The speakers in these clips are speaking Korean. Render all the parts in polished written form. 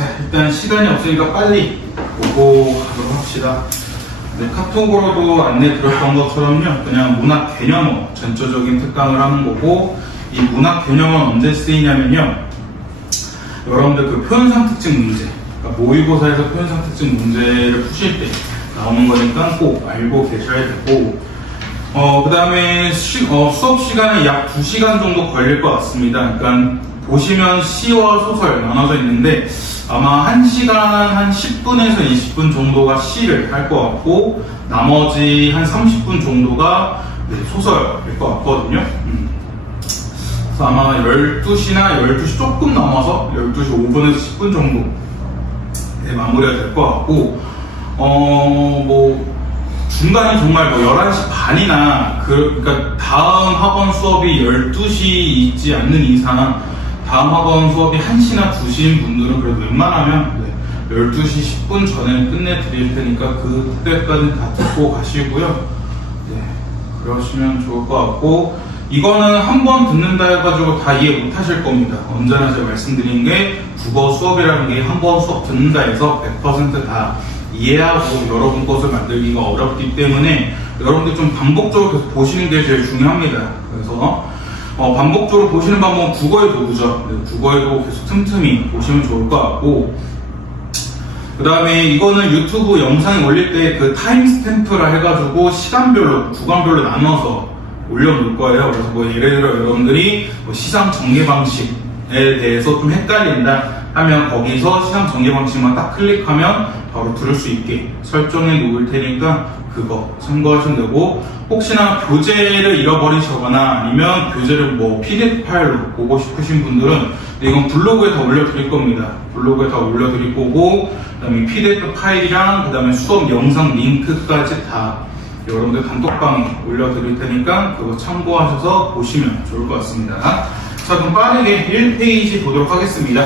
자, 일단 시간이 없으니까 빨리 보고 가도록 합시다. 네, 카톡으로도 안내 드렸던 것처럼요, 그냥 문학 개념어 전체적인 특강을 하는 거고, 이 문학 개념어는 언제 쓰이냐면요, 여러분들 그 표현상 특징 문제, 그러니까 모의고사에서 표현상 특징 문제를 푸실 때 나오는 거니까 꼭 알고 계셔야 되고, 그 다음에 수업 시간이 약 2시간 정도 걸릴 것 같습니다. 그러니까 보시면 시와 소설 나눠져 있는데 아마 1시간 한 10분에서 20분 정도가 시를 할 것 같고, 나머지 한 30분 정도가 소설일 것 같거든요. 그래서 아마 12시나 12시 조금 넘어서 12시 5분에서 10분 정도 마무리가 될 것 같고, 중간에 정말 11시 반이나 그러니까 다음 학원 수업이 12시 있지 않는 이상, 다음 학원 수업이 1시나 2시인 분들은 그래도 웬만하면 12시 10분 전에 끝내드릴 테니까 그때까지 다 듣고 가시고요. 네, 그러시면 좋을 것 같고, 이거는 한 번 듣는다 해가지고 다 이해 못 하실 겁니다. 언제나 제가 말씀드린 게 국어 수업이라는 게 한 번 수업 듣는다 해서 100% 다 이해하고 여러분 것을 만들기가 어렵기 때문에 여러분들 좀 반복적으로 계속 보시는 게 제일 중요합니다. 그래서 반복적으로 보시는 방법은 국어의 도구죠. 국어에도 계속 틈틈이 보시면 좋을 것 같고, 그 다음에 이거는 유튜브 영상에 올릴 때 그 타임스탬프라 해가지고 시간별로, 구간별로 나눠서 올려놓을 거예요. 그래서 예를 들어 여러분들이 시상 전개 방식에 대해서 좀 헷갈린다 하면 거기서 시상 전개 방식만 딱 클릭하면 바로 들을 수 있게 설정해 놓을 테니까 그거 참고하시면 되고, 혹시나 교재를 잃어버리시거나 아니면 교재를 PDF 파일로 보고 싶으신 분들은 이건 블로그에 다 올려드릴 겁니다. 블로그에 다 올려드릴 거고, 그 다음에 PDF 파일이랑 그 다음에 수업 영상 링크까지 다 여러분들 단톡방에 올려드릴 테니까 그거 참고하셔서 보시면 좋을 것 같습니다. 자, 그럼 빠르게 1페이지 보도록 하겠습니다.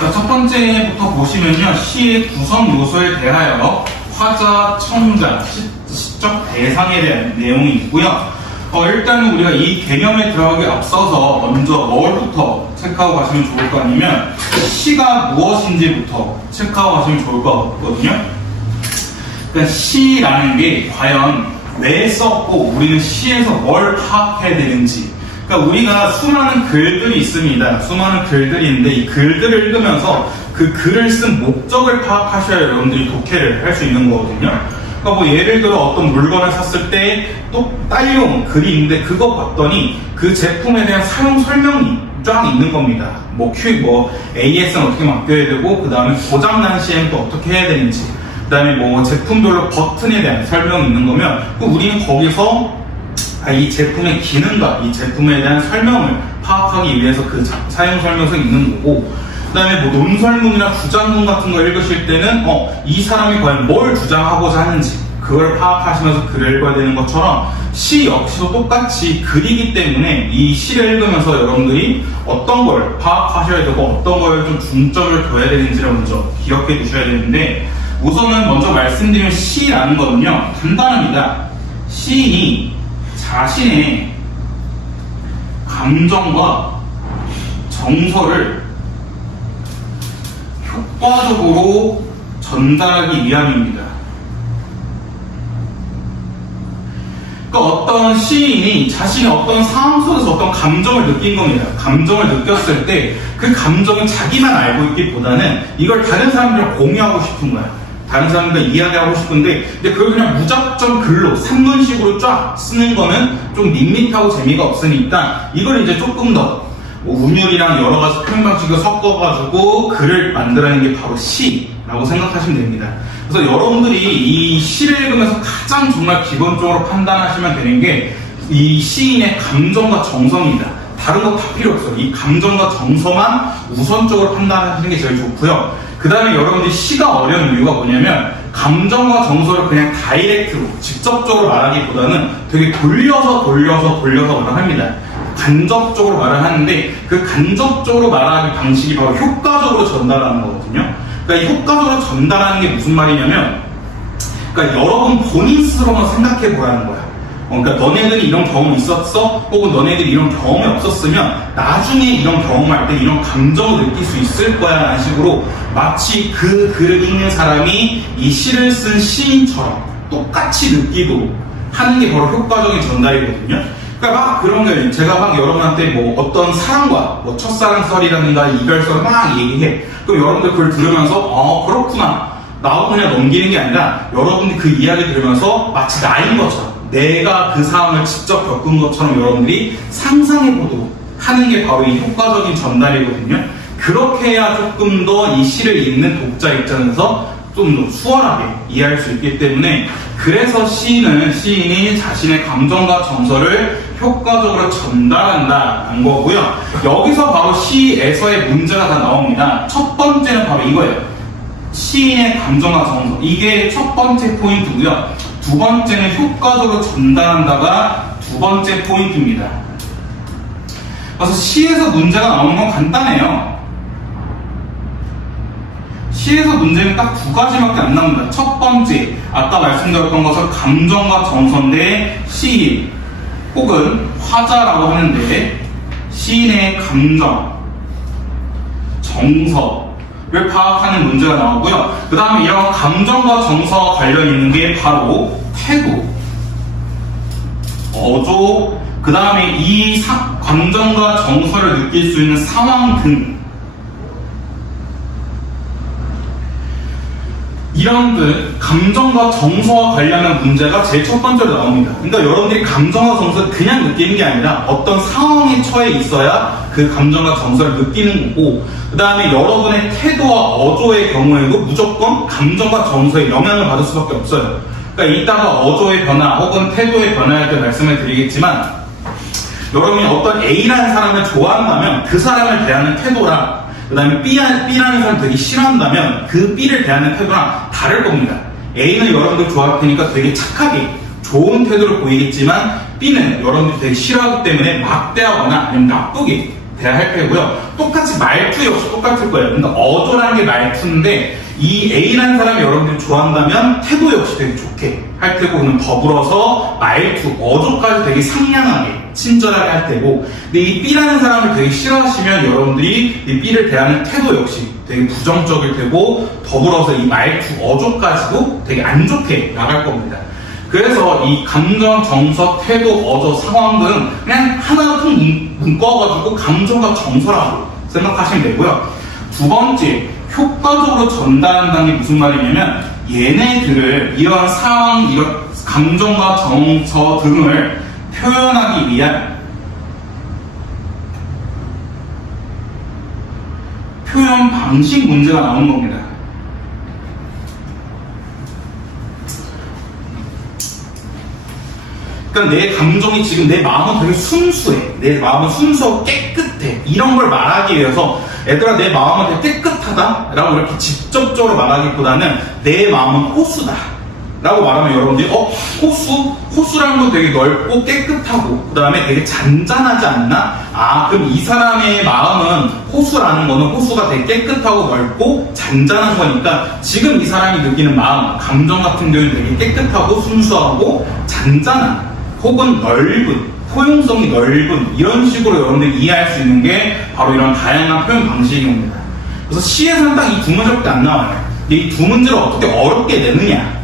자, 첫 번째부터 보시면요, 시의 구성 요소에 대하여 화자, 청자, 시적 대상에 대한 내용이 있고요. 일단은 우리가 이 개념에 들어가기 앞서서 먼저 뭘부터 체크하고 가시면 좋을 거 아니면 시가 무엇인지부터 체크하고 가시면 좋을 것 같거든요. 그러니까 시라는 게 과연 왜 썼고 우리는 시에서 뭘 파악해야 되는지, 그러니까 우리가 수많은 글들이 있습니다. 수많은 글들이 있는데 이 글들을 읽으면서 그 글을 쓴 목적을 파악하셔야 여러분들이 독해를 할 수 있는 거거든요. 그러니까 예를 들어 어떤 물건을 샀을 때 또 딸용 글이 있는데 그거 봤더니 그 제품에 대한 사용 설명이 쫙 있는 겁니다. AS는 어떻게 맡겨야 되고, 그 다음에 고장난 시에는 또 어떻게 해야 되는지, 그 다음에 제품별로 버튼에 대한 설명이 있는 거면 우리는 거기서 이 제품의 기능과 이 제품에 대한 설명을 파악하기 위해서 그 사용 설명서가 있는 거고, 그 다음에 논설문이나 주장문 같은 거 읽으실 때는 이 사람이 과연 뭘 주장하고자 하는지 그걸 파악하시면서 글을 읽어야 되는 것처럼 시 역시도 똑같이 글이기 때문에 이 시를 읽으면서 여러분들이 어떤 걸 파악하셔야 되고 어떤 걸 좀 중점을 둬야 되는지를 먼저 기억해 두셔야 되는데, 우선은 먼저 말씀드린 시라는 거는요, 간단합니다. 시인이 자신의 감정과 정서를 효과적으로 전달하기 위함입니다. 그러니까 어떤 시인이 자신의 어떤 상황 속에서 어떤 감정을 느낀 겁니다. 감정을 느꼈을 때 그 감정은 자기만 알고 있기보다는 이걸 다른 사람들과 공유하고 싶은 거야. 다른 사람들과 이야기하고 싶은데, 근데 그걸 그냥 무작정 글로 산문식으로 쫙 쓰는 거는 좀 밋밋하고 재미가 없으니까 이걸 이제 조금 더 운율이랑 여러 가지 표현 방식을 섞어가지고 글을 만들어내는 게 바로 시라고 생각하시면 됩니다. 그래서 여러분들이 이 시를 읽으면서 가장 정말 기본적으로 판단하시면 되는 게 이 시인의 감정과 정서입니다. 다른 거 다 필요 없어요. 이 감정과 정서만 우선적으로 판단하시는 게 제일 좋고요. 그 다음에 여러분들이 시가 어려운 이유가 뭐냐면 감정과 정서를 그냥 다이렉트로 직접적으로 말하기보다는 되게 돌려서 말을 합니다. 간접적으로 말을 하는데 그 간접적으로 말하는 방식이 바로 효과적으로 전달하는 거거든요. 그러니까 이 효과적으로 전달하는 게 무슨 말이냐면, 그러니까 여러분 본인 스스로만 생각해 보라는 거야. 그러니까 너네들이 이런 경험이 있었어? 혹은 너네들이 이런 경험이 없었으면 나중에 이런 경험할 때 이런 감정을 느낄 수 있을 거야 라는 식으로 마치 그 글을 읽는 사람이 이 시를 쓴 시인처럼 똑같이 느끼도록 하는 게 바로 효과적인 전달이거든요. 그러니까 막 그런 게 제가 막 여러분한테 뭐 어떤 사랑과 뭐 첫사랑설이라든가 이별설 막 얘기해. 그럼 여러분들 그걸 들으면서 그렇구나. 나도 그냥 넘기는 게 아니라 여러분들이 그 이야기 들으면서 마치 나인 것처럼 내가 그 상황을 직접 겪은 것처럼 여러분들이 상상해보도록 하는 게 바로 이 효과적인 전달이거든요. 그렇게 해야 조금 더 이 시를 읽는 독자 입장에서 좀 더 수월하게 이해할 수 있기 때문에 그래서 시인이 자신의 감정과 정서를 효과적으로 전달한다는 거고요. 여기서 바로 시에서의 문제가 다 나옵니다. 첫 번째는 바로 이거예요. 시인의 감정과 정서. 이게 첫 번째 포인트고요. 두 번째는 효과적으로 전달한다가 두 번째 포인트입니다. 그래서 시에서 문제가 나오는 건 간단해요. 시에서 문제는 딱 두 가지밖에 안 나옵니다. 첫 번째, 아까 말씀드렸던 것은 감정과 정서인데 시인 혹은 화자라고 하는데 시인의 감정, 정서를 파악하는 문제가 나오고요. 그 다음에 이런 감정과 정서와 관련 있는 게 바로 태도, 어조, 그 다음에 이 감정과 정서를 느낄 수 있는 상황 등 이런 감정과 정서와 관련한 문제가 제일 첫 번째로 나옵니다. 그러니까 여러분들이 감정과 정서를 그냥 느끼는 게 아니라 어떤 상황에 처해 있어야 그 감정과 정서를 느끼는 거고, 그 다음에 여러분의 태도와 어조의 경우에도 무조건 감정과 정서에 영향을 받을 수밖에 없어요. 그러니까 이따가 어조의 변화 혹은 태도의 변화할 때 말씀을 드리겠지만, 여러분이 어떤 A라는 사람을 좋아한다면 그 사람을 대하는 태도랑 그 다음에 B라는 사람 되게 싫어한다면 그 B를 대하는 태도랑 다를 겁니다. A는 여러분들 좋아할 테니까 되게 착하게 좋은 태도를 보이겠지만 B는 여러분들이 되게 싫어하기 때문에 막대하거나 아니면 나쁘게 대할 테고요. 똑같이 말투 역시 똑같을 거예요. 근데 어조라는 게 말투인데 이 A라는 사람이 여러분들이 좋아한다면 태도 역시 되게 좋게 할 테고, 그는 더불어서 말투, 어조까지 되게 상냥하게 친절하게 할 테고, 근데 이 B라는 사람을 되게 싫어하시면 여러분들이 이 B를 대하는 태도 역시 되게 부정적일 테고, 더불어서 이 말투, 어조까지도 되게 안 좋게 나갈 겁니다. 그래서 이 감정, 정서, 태도, 어조, 상황 등 그냥 하나로 통 묶어가지고 감정과 정서라고 생각하시면 되고요. 두 번째, 효과적으로 전달한다는 게 무슨 말이냐면 얘네들을 이런 상황, 이런 감정과 정서 등을 표현하기 위한 표현 방식 문제가 나오는 겁니다. 그러니까 내 감정이 지금 내 마음은 되게 순수해. 내 마음은 순수하고 깨끗해. 이런 걸 말하기 위해서 얘들아 내 마음은 되게 깨끗하다 라고 이렇게 직접적으로 말하기보다는 내 마음은 호수다 라고 말하면 여러분들이 호수라는 건 되게 넓고 깨끗하고 그 다음에 되게 잔잔하지 않나? 그럼 이 사람의 마음은 호수라는 거는 호수가 되게 깨끗하고 넓고 잔잔한 거니까 지금 이 사람이 느끼는 마음, 감정 같은 경우는 되게 깨끗하고 순수하고 잔잔한 혹은 넓은, 포용성이 넓은 이런 식으로 여러분들이 이해할 수 있는 게 바로 이런 다양한 표현 방식입니다. 그래서 시에서는 딱 이 두 문제밖에 안 나와요. 근데 이 두 문제를 어떻게 어렵게 내느냐,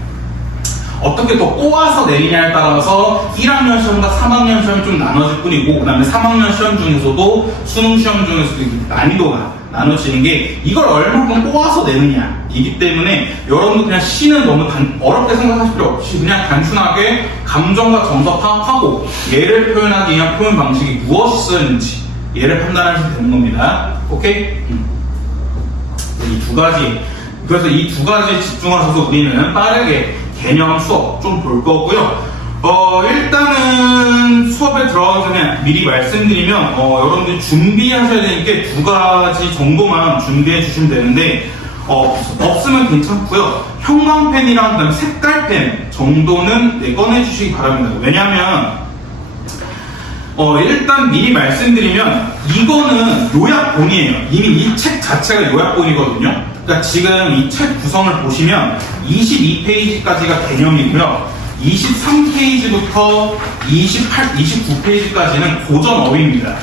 어떻게 더 꼬아서 내리냐에 따라서 1학년 시험과 3학년 시험이 좀 나눠질 뿐이고, 그 다음에 3학년 시험 중에서도 수능 시험 중에서도 난이도가 나눠지는 게 이걸 얼마큼 꼬아서 내느냐 이기 때문에 여러분도 그냥 시는 너무 어렵게 생각하실 필요 없이 그냥 단순하게 감정과 정서 파악하고 얘를 표현하기 위한 표현 방식이 무엇이 쓰였는지 얘를 판단하시면 되는 겁니다. 오케이? 이 두 가지, 그래서 이 두 가지에 집중하셔서 우리는 빠르게 개념 수업 좀 볼 거고요. 일단은 수업에 들어가기 전에 미리 말씀드리면 여러분들이 준비하셔야 되니까 두 가지 정도만 준비해 주시면 되는데 없으면 괜찮고요. 형광펜이랑 그다음에 색깔펜 정도는 꺼내 주시기 바랍니다. 왜냐하면 일단 미리 말씀드리면 이거는 요약본이에요. 이미 이 책 자체가 요약본이거든요. 그러니까 지금 이 책 구성을 보시면 22페이지까지가 개념이고요. 23페이지부터 29페이지까지는 고전어휘입니다.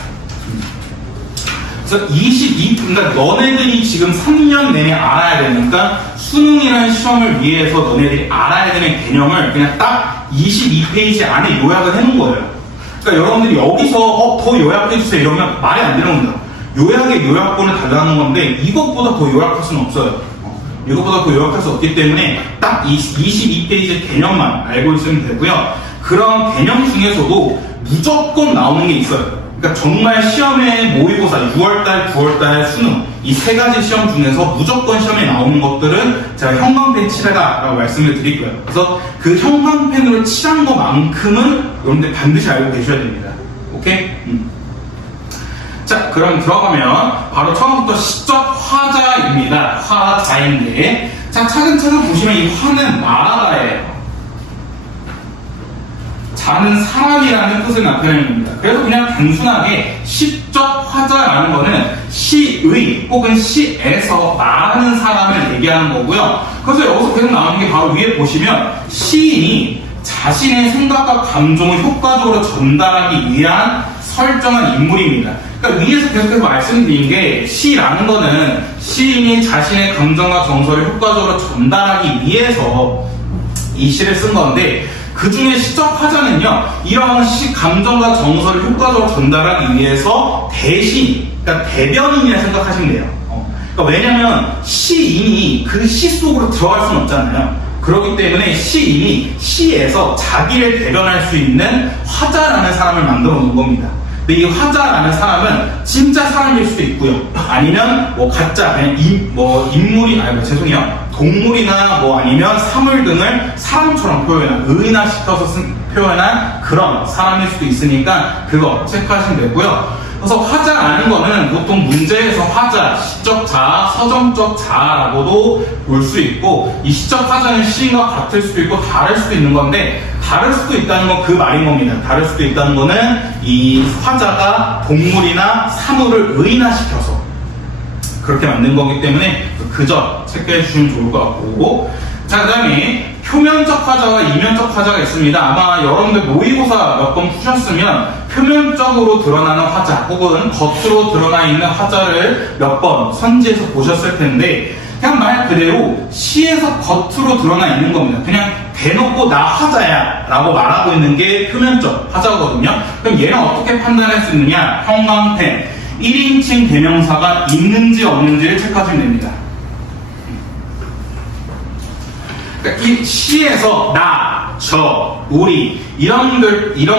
그래서 그러니까 너네들이 지금 3년 내내 알아야 되니까 수능이라는 시험을 위해서 너네들이 알아야 되는 개념을 그냥 딱 22페이지 안에 요약을 해놓은 거예요. 그러니까 여러분들이 여기서 더 요약해주세요 이러면 말이 안 되는 겁니다. 요약의 요약본을 달라는 건데 이것보다 더 요약할 수는 없어요. 이것보다 더 요약할 수 없기 때문에 딱 22페이지 개념만 알고 있으면 되고요. 그런 개념 중에서도 무조건 나오는 게 있어요. 그러니까 정말 시험에 모의고사 6월달, 9월달 수능 이 세 가지 시험 중에서 무조건 시험에 나오는 것들은 제가 형광펜 칠해라라고 말씀을 드릴 거예요. 그래서 그 형광펜으로 칠한 것만큼은 여러분들 반드시 알고 계셔야 됩니다. 오케이? 자, 그럼 들어가면 바로 처음부터 시적 화자입니다. 화자인데, 자, 차근차근 보시면 이 화는 말하다예요. 자는 사람이라는 뜻을 나타내는 겁니다. 그래서 그냥 단순하게 시적 화자라는 거는 시의 혹은 시에서 말하는 사람을 얘기하는 거고요. 그래서 여기서 계속 나오는 게 바로 위에 보시면 시인이 자신의 생각과 감정을 효과적으로 전달하기 위한 설정한 인물입니다. 그러니까 위에서 계속해서 말씀드린 게 시라는 거는 시인이 자신의 감정과 정서를 효과적으로 전달하기 위해서 이 시를 쓴 건데 그 중에 시적 화자는요, 이런 감정과 정서를 효과적으로 전달하기 위해서 대신, 그러니까 대변인이라 생각하시면 돼요. 그러니까 왜냐면 시인이 그 시 속으로 들어갈 수는 없잖아요. 그렇기 때문에 시인이 시에서 자기를 대변할 수 있는 화자라는 사람을 만들어 놓은 겁니다. 근데 이 화자라는 사람은 진짜 사람일 수도 있고요. 아니면 뭐 가짜, 그냥 인물이, 동물이나 뭐 아니면 사물 등을 사람처럼 의인화시켜서 표현한 그런 사람일 수도 있으니까 그거 체크하시면 되고요. 그래서 화자라는 거는 보통 문제에서 화자, 시적 자아, 서정적 자아라고도 볼 수 있고 이 시적 화자는 시인과 같을 수도 있고 다를 수도 있는 건데 다를 수도 있다는 건 그 말인 겁니다. 다를 수도 있다는 거는 이 화자가 동물이나 사물을 의인화시켜서 그렇게 만든 거기 때문에 그 점 체크해 주시면 좋을 것 같고 자, 그 다음에 표면적 화자와 이면적 화자가 있습니다. 아마 여러분들 모의고사 몇 번 푸셨으면 표면적으로 드러나는 화자 혹은 겉으로 드러나 있는 화자를 몇 번 선지에서 보셨을 텐데 그냥 말 그대로 시에서 겉으로 드러나 있는 겁니다. 그냥 대놓고 나 화자야 라고 말하고 있는 게 표면적 화자거든요. 그럼 얘는 어떻게 판단할 수 있느냐? 형광펜 1인칭 대명사가 있는지 없는지를 체크하시면 됩니다. 이 시에서 나, 저, 우리 이런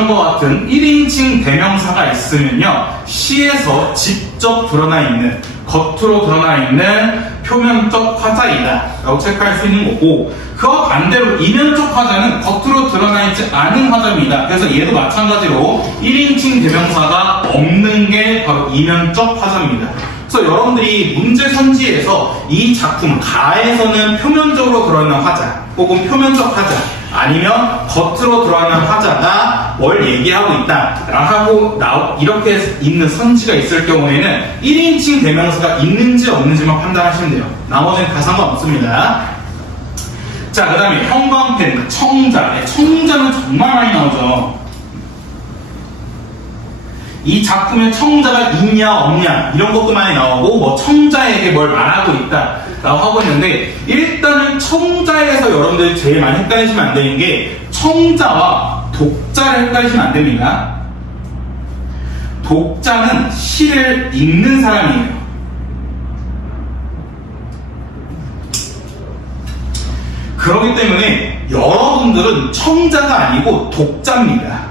거 같은 1인칭 대명사가 있으면요 시에서 직접 드러나 있는 겉으로 드러나 있는 표면적 화자이다 라고 체크할 수 있는 거고 그와 반대로 이면적 화자는 겉으로 드러나 있지 않은 화자입니다. 그래서 얘도 마찬가지로 1인칭 대명사가 없는 게 바로 이면적 화자입니다. 그래서 여러분들이 문제 선지에서 이 작품 가에서는 표면적으로 드러나는 화자 혹은 표면적 화자 아니면 겉으로 드러나는 화자가 뭘 얘기하고 있다 하고 이렇게 있는 선지가 있을 경우에는 1인칭 대명사가 있는지 없는지만 판단하시면 돼요. 나머지는 다 상관없습니다. 자, 그 다음에 형광펜, 청자. 청자는 정말 많이 나오죠. 이 작품에 청자가 있냐 없냐 이런 것도 많이 나오고 뭐 청자에게 뭘 말하고 있다 라고 하고 있는데 일단은 청자에서 여러분들이 제일 많이 헷갈리시면 안 되는 게 청자와 독자를 헷갈리시면 안 됩니다. 독자는 시를 읽는 사람이에요. 그렇기 때문에 여러분들은 청자가 아니고 독자입니다.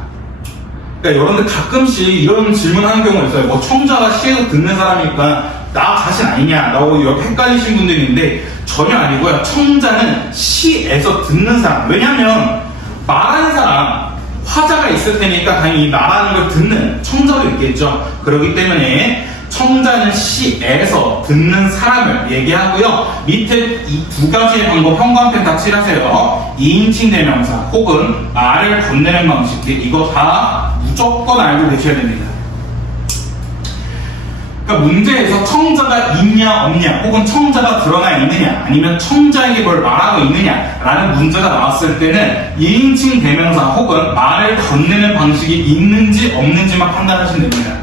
그러니까 여러분들 가끔씩 이런 질문하는 경우가 있어요. 뭐 청자가 시에서 듣는 사람이니까 나 자신 아니냐 라고 이렇게 헷갈리신 분들이 있는데 전혀 아니고요. 청자는 시에서 듣는 사람. 왜냐하면 말하는 사람 화자가 있을 테니까 당연히 말하는 걸 듣는 청자도 있겠죠. 그렇기 때문에 청자는 시에서 듣는 사람을 얘기하고요. 밑에 이 두 가지의 방법 형광펜 다 칠하세요. 2인칭 대명사 혹은 말을 건네는 방식 이거 다 무조건 알고 계셔야 됩니다. 그러니까 문제에서 청자가 있냐 없냐 혹은 청자가 드러나 있느냐 아니면 청자에게 뭘 말하고 있느냐라는 문제가 나왔을 때는 2인칭 대명사 혹은 말을 건네는 방식이 있는지 없는지만 판단하시면 됩니다.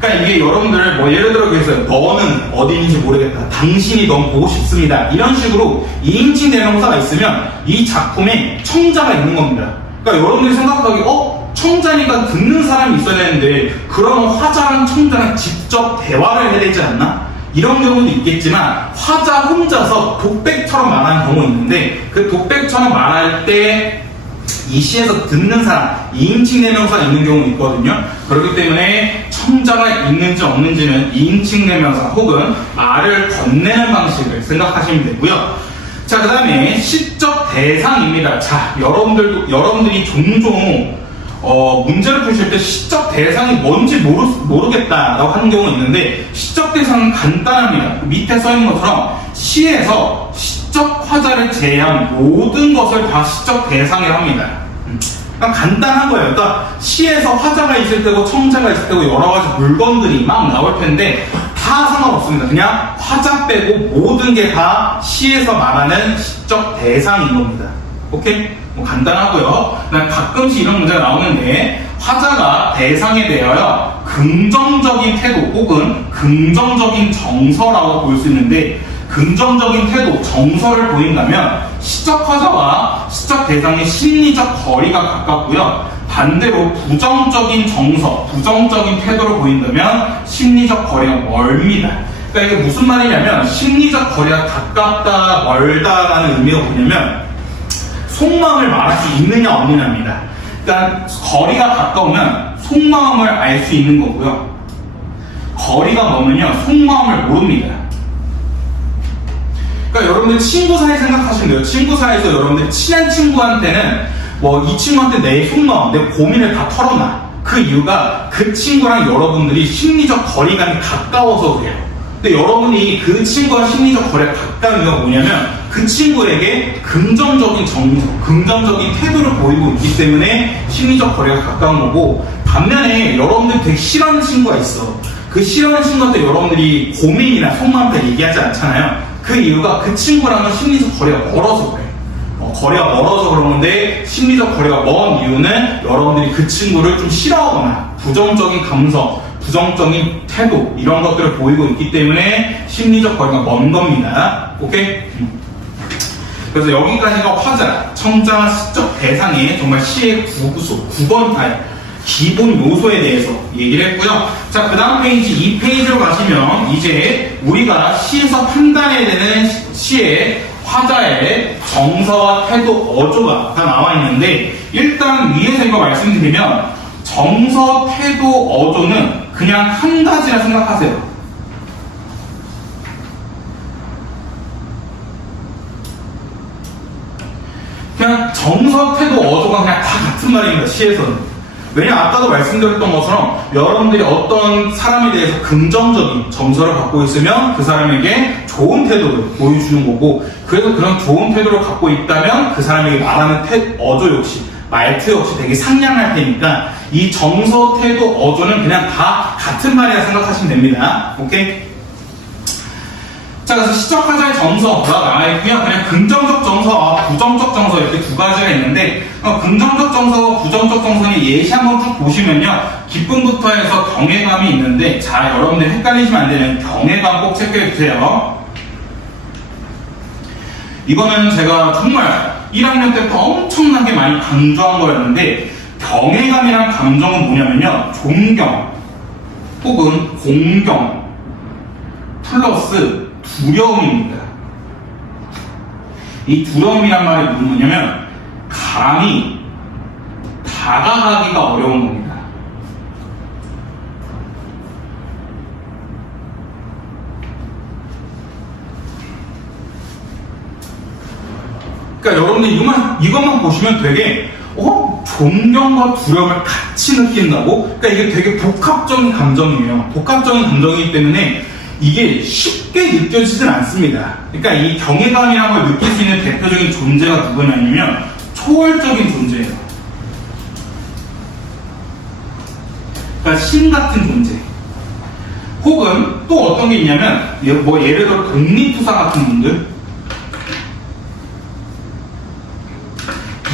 그러니까 이게 여러분들 뭐 예를 들어 그랬어요. 너는 어디인지 모르겠다. 당신이 너무 보고 싶습니다. 이런 식으로 2인칭 대명사가 있으면 이 작품에 청자가 있는 겁니다. 그러니까 여러분들이 생각하기 청자니까 듣는 사람이 있어야 되는데 그러면 화자랑 청자랑 직접 대화를 해야 되지 않나? 이런 경우도 있겠지만 화자 혼자서 독백처럼 말하는 경우가 있는데 그 독백처럼 말할 때 이 시에서 듣는 사람, 2인칭 대명사가 있는 경우가 있거든요. 그렇기 때문에 청자가 있는지 없는지는 2인칭 대명사 혹은 말을 건네는 방식을 생각하시면 되고요. 자, 그 다음에 시적 대상입니다. 자, 여러분들이 종종 문제를 푸실 때 시적 대상이 뭔지 모르겠다라고 하는 경우가 있는데 시적 대상은 간단합니다. 밑에 써있는 것처럼 시에서 시적 화자를 제외한 모든 것을 다 시적 대상이라고 합니다. 그러니까 간단한 거예요. 그러니까 시에서 화자가 있을 때고 청자가 있을 때고 여러 가지 물건들이 막 나올 텐데 다 상관없습니다. 그냥 화자 빼고 모든 게 다 시에서 말하는 시적 대상인 겁니다. 오케이? 뭐 간단하고요. 가끔씩 이런 문제가 나오는데 화자가 대상에 대하여 긍정적인 태도 혹은 긍정적인 정서라고 볼 수 있는데 긍정적인 태도, 정서를 보인다면 시적 화자와 시적 대상의 심리적 거리가 가깝고요. 반대로 부정적인 정서, 부정적인 태도를 보인다면 심리적 거리가 멀습니다. 그러니까 이게 무슨 말이냐면 심리적 거리가 가깝다, 멀다라는 의미가 뭐냐면 속마음을 말할 수 있느냐 없느냐입니다. 그러니까 거리가 가까우면 속마음을 알 수 있는 거고요. 거리가 멀으면 속마음을 모릅니다. 그러니까 여러분들 친구 사이 생각하시면 돼요. 친구 사이에서 여러분들 친한 친구한테는 뭐 이 친구한테 내 속마음, 내 고민을 다 털어놔. 그 이유가 그 친구랑 여러분들이 심리적 거리감이 가까워서 그래요. 근데 여러분이 그 친구와 심리적 거리가 가까운 이유가 뭐냐면 그 친구에게 긍정적인 정서, 긍정적인 태도를 보이고 있기 때문에 심리적 거리가 가까운 거고 반면에 여러분들 되게 싫어하는 친구가 있어. 그 싫어하는 친구한테 여러분들이 고민이나 속마음을 얘기하지 않잖아요. 그 이유가 그 친구랑은 심리적 거리가 멀어서 그래. 거리가 멀어서 그러는데 심리적 거리가 먼 이유는 여러분들이 그 친구를 좀 싫어하거나 부정적인 감성, 부정적인 태도 이런 것들을 보이고 있기 때문에 심리적 거리가 먼 겁니다. 오케이? 그래서 여기까지가 화자, 청자, 시적 대상의 정말 시의 구구소, 9번 기본 요소에 대해서 얘기를 했고요. 자, 그 다음 페이지 2페이지로 가시면 이제 우리가 시에서 판단해야 되는 시의 화자의 정서와 태도, 어조가 다 나와 있는데 일단 위에서 이거 말씀드리면 정서, 태도, 어조는 그냥 한 가지라 생각하세요. 그냥 정서, 태도, 어조가 그냥 다 같은 말입니다. 시에서는. 왜냐 아까도 말씀드렸던 것처럼 여러분들이 어떤 사람에 대해서 긍정적인 정서를 갖고 있으면 그 사람에게 좋은 태도를 보여주는 거고 그래서 그런 좋은 태도를 갖고 있다면 그 사람에게 말하는 어조 역시 말투 역시 되게 상냥할 테니까 이 정서, 태도, 어조는 그냥 다 같은 말이라 생각하시면 됩니다. 오케이? 자, 그래서 시적 화자의 정서가 나와 있고요. 그냥 긍정적 정서와 부정적 정서 이렇게 두 가지가 있는데 긍정적 정서와 부정적 정서의 예시 한번 쭉 보시면요. 기쁨부터 해서 경외감이 있는데 자, 여러분들 헷갈리시면 안 되는 경외감 꼭 체크해 주세요. 이거는 제가 정말 1학년 때부터 엄청나게 많이 강조한 거였는데 경외감이란 감정은 뭐냐면요. 존경 혹은 공경 플러스 두려움입니다. 이 두려움이란 말이 뭐냐면 감히 다가가기가 어려운 겁니다. 그러니까 여러분들 이것만 보시면 되게 존경과 두려움을 같이 느낀다고? 그러니까 이게 되게 복합적인 감정이에요. 복합적인 감정이기 때문에 이게 쉽게 느껴지진 않습니다. 그러니까 이 경외감이라는 걸 느낄 수 있는 대표적인 존재가 누구냐면 초월적인 존재예요. 그러니까 신 같은 존재. 혹은 또 어떤 게 있냐면 뭐 예를 들어 독립투사 같은 분들,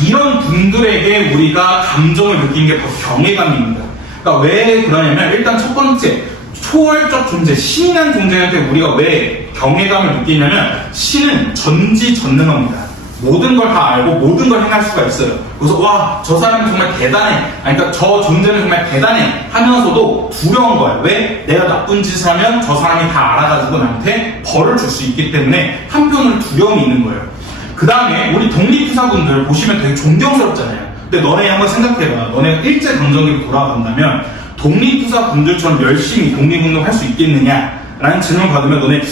이런 분들에게 우리가 감정을 느끼는 게 바로 경외감입니다. 그러니까 왜 그러냐면 일단 첫 번째, 초월적 존재, 신이란 존재한테 우리가 왜 경외감을 느끼냐면 신은 전지전능합니다. 모든 걸 다 알고 모든 걸 행할 수가 있어요. 그래서 와, 저 사람은 정말 대단해. 그러니까 저 존재는 정말 대단해 하면서도 두려운 거예요. 왜? 내가 나쁜 짓을 하면 저 사람이 다 알아가지고 나한테 벌을 줄 수 있기 때문에 한편으로 두려움이 있는 거예요. 그 다음에 우리 독립투사분들 보시면 되게 존경스럽잖아요. 근데 너네 한번 생각해봐. 너네가 일제강점기로 돌아간다면 독립투사 분들처럼 열심히 독립운동 할 수 있겠느냐? 라는 질문 받으면 너네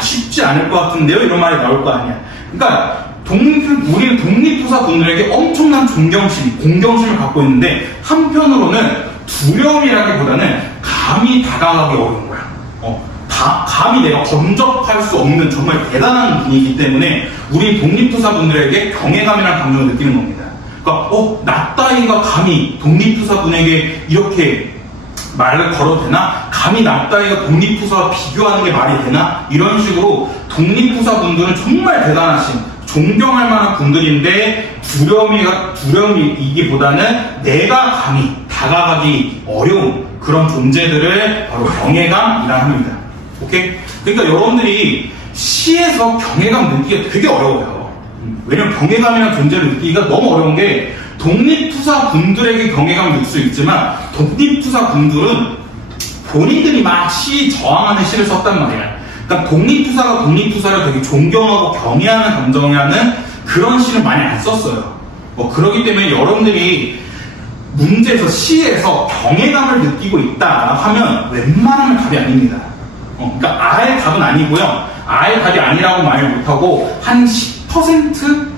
쉽지 않을 것 같은데요? 이런 말이 나올 거 아니야. 그러니까 우리는 독립투사 분들에게 엄청난 존경심, 공경심을 갖고 있는데 한편으로는 두려움이라기보다는 감히 다가가기 어려운 거야. 감히 내가 범접할 수 없는 정말 대단한 분이기 때문에 우리 독립투사 분들에게 경외감이라는 감정을 느끼는 겁니다. 그러니까 나 따위가 감히 독립투사 분에게 이렇게 말을 걸어도 되나? 감히 나 따위가 독립투사와 비교하는 게 말이 되나? 이런 식으로 독립투사 분들은 정말 대단하신, 존경할 만한 분들인데 두려움이기보다는 내가 감히 다가가기 어려운 그런 존재들을 바로 경외감이라 합니다. 오케이? 그러니까 여러분들이 시에서 경외감 느끼기가 되게 어려워요. 왜냐면 경외감이라는 존재를 느끼기가 너무 어려운 게 독립투사 분들에게 경외감을 느낄 수 있지만 독립투사 분들은 본인들이 막 시 저항하는 시를 썼단 말이야. 그러니까 독립투사가 독립투사를 되게 존경하고 경외하는 감정이라는 그런 시를 많이 안 썼어요. 그렇기 때문에 여러분들이 문제에서 시에서 경외감을 느끼고 있다 하면 웬만하면 답이 아닙니다. 그러니까 아예 답은 아니고요. 아예 답이 아니라고 말 못하고 한 10%?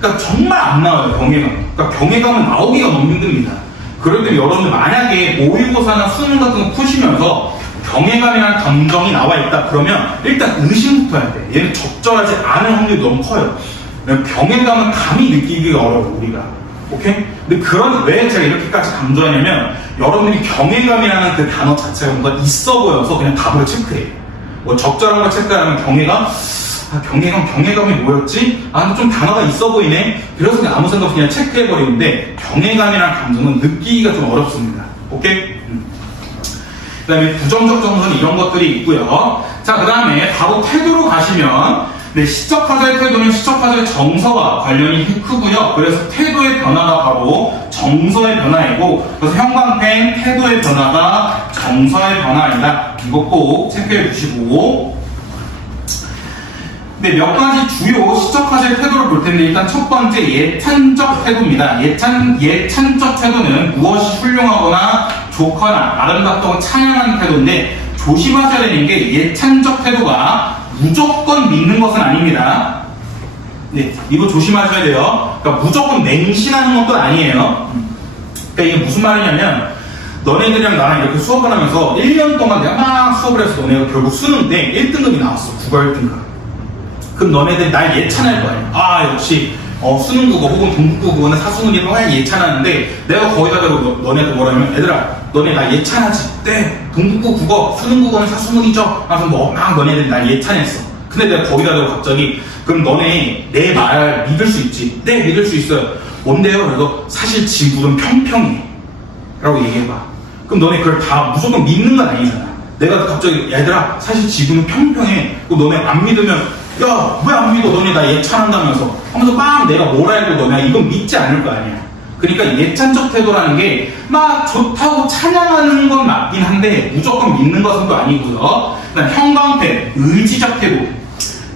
그러니까 정말 안 나와요, 경외감. 그러니까 경외감은 나오기가 너무 힘듭니다. 그럴 때 여러분들 만약에 모의고사나 수능 같은 거 푸시면서 경외감이라는 감정이 나와 있다 그러면 일단 의심부터 해야 돼. 얘는 적절하지 않은 확률이 너무 커요. 경외감은 감히 느끼기가 어려워요, 우리가. 오케이? 근데 왜 제가 이렇게까지 강조하냐면 여러분들이 경외감이라는 그 단어 자체가 뭔가 있어 보여서 그냥 답으로 체크해. 적절한 걸 체크하면 경외감이 뭐였지? 좀 단어가 있어 보이네? 그래서 그냥 아무 생각 없이 그냥 체크해버리는데 경외감이라는 감정은 느끼기가 좀 어렵습니다. 오케이? 그 다음에 부정적 정서는 이런 것들이 있고요. 자, 그 다음에 바로 태도로 가시면 시적화자의 태도는 시적화자의 정서와 관련이 크고요. 그래서 태도의 변화가 바로 정서의 변화이고, 그래서 형광펜 태도의 변화가 정서의 변화이다. 이거 꼭 체크해 주시고. 몇 가지 주요 시적화자의 태도를 볼 텐데, 일단 첫 번째 예찬적 태도입니다. 예찬적 태도는 무엇이 훌륭하거나 좋거나 아름답다고 찬양하는 태도인데, 조심하셔야 되는 게 예찬적 태도가 무조건 믿는 것은 아닙니다. 이거 조심하셔야 돼요. 그러니까 무조건 맹신하는 것도 아니에요. 그러니까 이게 무슨 말이냐면 너네들이랑 나랑 이렇게 수업을 하면서 1년 동안 내가 막 수업을 해서 너네가 결국 수능 때 1등급이 나왔어. 국어 1등급. 그럼 너네들이 날 예찬할 거야. 역시 수능국어 혹은 동국국어는 사수능이라고 그냥 예찬하는데 내가 거기다 대고 너네들 뭐라면 얘들아 너네 나 예찬하지? 네 동국고 국어 수능국어는 사수능이죠? 그래서 막 너네들이 날 예찬했어. 근데 내가 거기다 대고 갑자기 그럼 너네 내 말 믿을 수 있지? 네 믿을 수 있어요. 뭔데요? 그래서 사실 지구는 평평해 라고 얘기해봐. 그럼 너네 그걸 다 무조건 믿는 건 아니잖아. 내가 갑자기 얘들아 사실 지구는 평평해. 그럼 너네 안 믿으면 야, 왜 안 믿어? 너네 나 예찬한다면서 하면서 막 내가 뭐라 해도 너네 이건 믿지 않을 거 아니야. 그러니까 예찬적 태도라는 게 막 좋다고 찬양하는 건 맞긴 한데 무조건 믿는 것은 또 아니고요. 그다음 형광펜, 의지적 태도.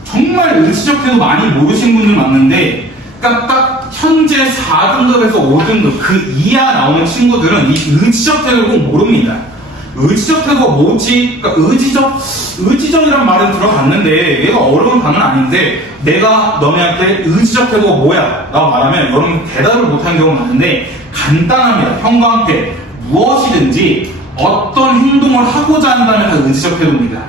정말 의지적 태도 많이 모르신 분들 많는데 그러니까 딱 현재 4등급에서 5등급 그 이하 나오는 친구들은 이 의지적 태도를 꼭 모릅니다. 의지적 태도가 뭐지? 그러니까 의지적이란 말은 들어봤는데 얘가 어려운 단어는 아닌데 내가 너네한테 의지적 태도가 뭐야? 라고 말하면 여러분 대답을 못하는 경우가 많은데 간단합니다. 형광펜 무엇이든지 어떤 행동을 하고자 한다면 다 의지적 태도입니다.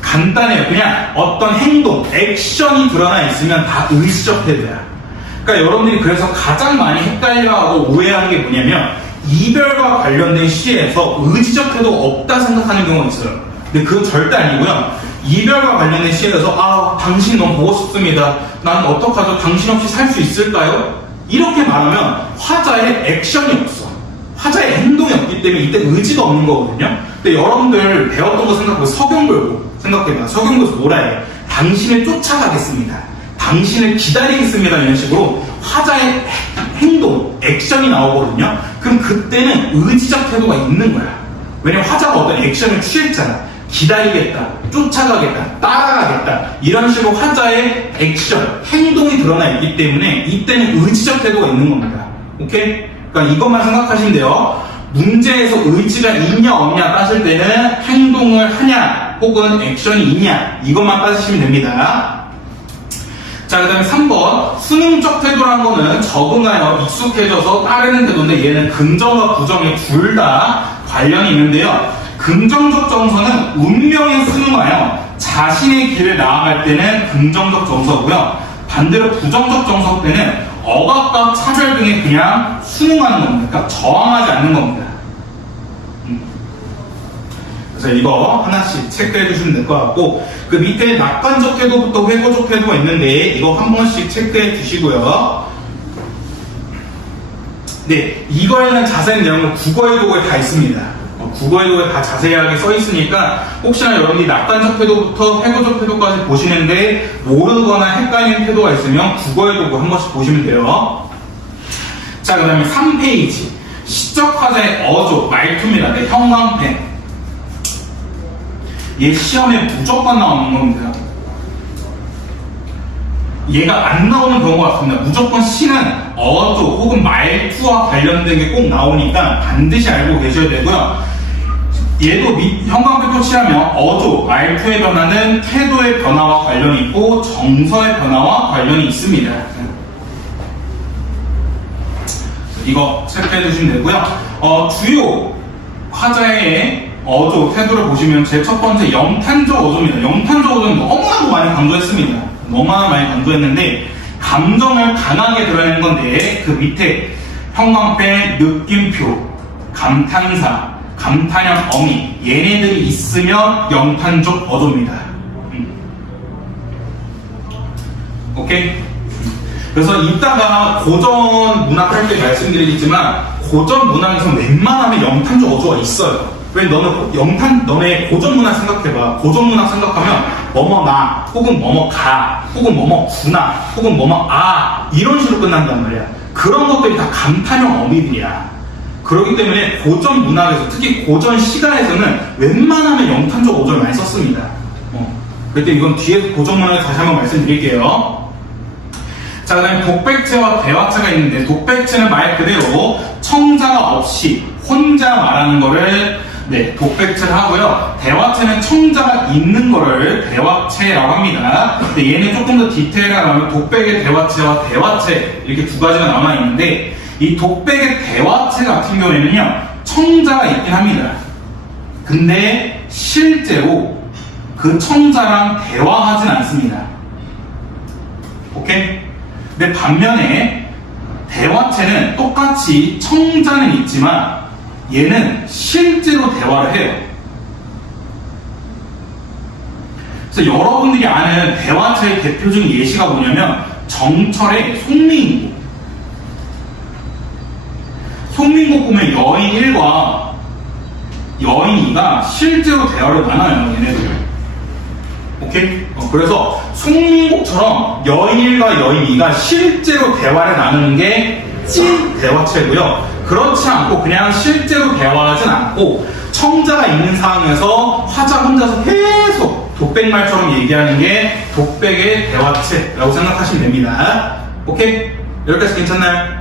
간단해요. 그냥 어떤 행동, 액션이 드러나 있으면 다 의지적 태도야. 그러니까 여러분들이 그래서 가장 많이 헷갈려하고 오해하는 게 뭐냐면 이별과 관련된 시에서 의지적 태도 없다 생각하는 경우가 있어요. 근데 그건 절대 아니고요. 이별과 관련된 시에서 당신 너무 보고 싶습니다. 난 어떡하죠? 당신 없이 살 수 있을까요? 이렇게 말하면 화자의 액션이 없어. 화자의 행동이 없기 때문에 이때 의지가 없는 거거든요. 근데 여러분들 배웠던 거 생각하고 서경보고 생각해봐. 서경보에서 뭐라 해? 당신을 쫓아가겠습니다. 당신을 기다리겠습니다. 이런 식으로 화자의 행동, 액션이 나오거든요. 그럼 그때는 의지적 태도가 있는 거야. 왜냐면 화자가 어떤 액션을 취했잖아. 기다리겠다, 쫓아가겠다, 따라가겠다, 이런 식으로 화자의 액션, 행동이 드러나 있기 때문에 이때는 의지적 태도가 있는 겁니다. 오케이? 그러니까 이것만 생각하시면 돼요. 문제에서 의지가 있냐 없냐 따질 때는 행동을 하냐 혹은 액션이 있냐 이것만 따지시면 됩니다. 자, 그 다음에 3번 수능적 태도라는 거는 적응하여 익숙해져서 따르는 태도인데 얘는 긍정과 부정이 둘 다 관련이 있는데요. 긍정적 정서는 운명에 순응하여 자신의 길을 나아갈 때는 긍정적 정서고요. 반대로 부정적 정서 때는 억압과 차별 등에 그냥 순응하는 겁니다. 그러니까 저항하지 않는 겁니다. 그래서 이거 하나씩 체크해 주시면 될 것 같고, 그 밑에 낙관적 태도부터 회고적 태도가 있는데 이거 한 번씩 체크해 주시고요. 네, 이거에는 자세한 내용은 국어의 도구에 다 있습니다. 국어의 도구에 다 자세하게 써 있으니까 혹시나 여러분이 낙관적 태도부터 회고적 태도까지 보시는데 모르거나 헷갈리는 태도가 있으면 국어의 도구 한 번씩 보시면 돼요. 자, 그 다음에 3페이지 시적 화자의 어조, 말투입니다. 네, 형광펜. 얘 시험에 무조건 나오는 겁니다. 얘가 안 나오는 경우가 없습니다. 무조건 시는 어조 혹은 말투와 관련된 게 꼭 나오니까 반드시 알고 계셔야 되고요. 얘도 형광펜 토치하면 어조, 말투의 변화는 태도의 변화와 관련이 있고 정서의 변화와 관련이 있습니다. 이거 체크해 주시면 되고요. 주요 화자의 어조, 태도를 보시면 제 첫 번째 염탄적 어조입니다. 염탄적 어조는 너무나도 많이 강조했습니다. 너무나 많이 강조했는데 감정을 강하게 드러내는 건데 그 밑에 형광펜, 느낌표, 감탄사, 감탄형 어미 얘네들이 있으면 염탄적 어조입니다. 오케이? 그래서 이따가 고전 문학 할 때 말씀드리겠지만 고전 문학에서 웬만하면 염탄적 어조가 있어요. 왜 너네 고전 문학 생각해봐. 고전 문학 생각하면 뭐뭐나 혹은 뭐뭐가 혹은 뭐뭐구나 혹은 뭐뭐아 이런 식으로 끝난단 말이야. 그런 것들이 다 감탄형 어미들이야. 그렇기 때문에 고전 문학에서 특히 고전 시가에서는 웬만하면 염탄적 어조를 많이 썼습니다. 그때 이건 뒤에 고전 문학에 다시 한번 말씀드릴게요. 자, 그 다음에 독백체와 대화체가 있는데 독백체는 말 그대로 청자가 없이 혼자 말하는 거를 독백체를 하고요. 대화체는 청자가 있는 거를 대화체라고 합니다. 근데 얘는 조금 더 디테일하면 독백의 대화체와 대화체 이렇게 두 가지가 남아 있는데 이 독백의 대화체 같은 경우에는요 청자가 있긴 합니다. 근데 실제로 그 청자랑 대화하진 않습니다. 오케이? 근데 반면에 대화체는 똑같이 청자는 있지만 얘는 실제로 대화를 해요. 그래서 여러분들이 아는 대화체의 대표적인 예시가 뭐냐면 정철의 송민국. 송민국 보면 여인 1과 여인 2가 실제로 대화를 나눠요. 얘네들. 오케이? 그래서 송민국처럼 여인 1과 여인 2가 실제로 대화를 나누는 게 찐 대화체고요. 그렇지 않고 그냥 실제로 대화하진 않고 청자가 있는 상황에서 화자 혼자서 계속 독백말처럼 얘기하는 게 독백의 대화체라고 생각하시면 됩니다. 오케이? 여기까지 괜찮나요?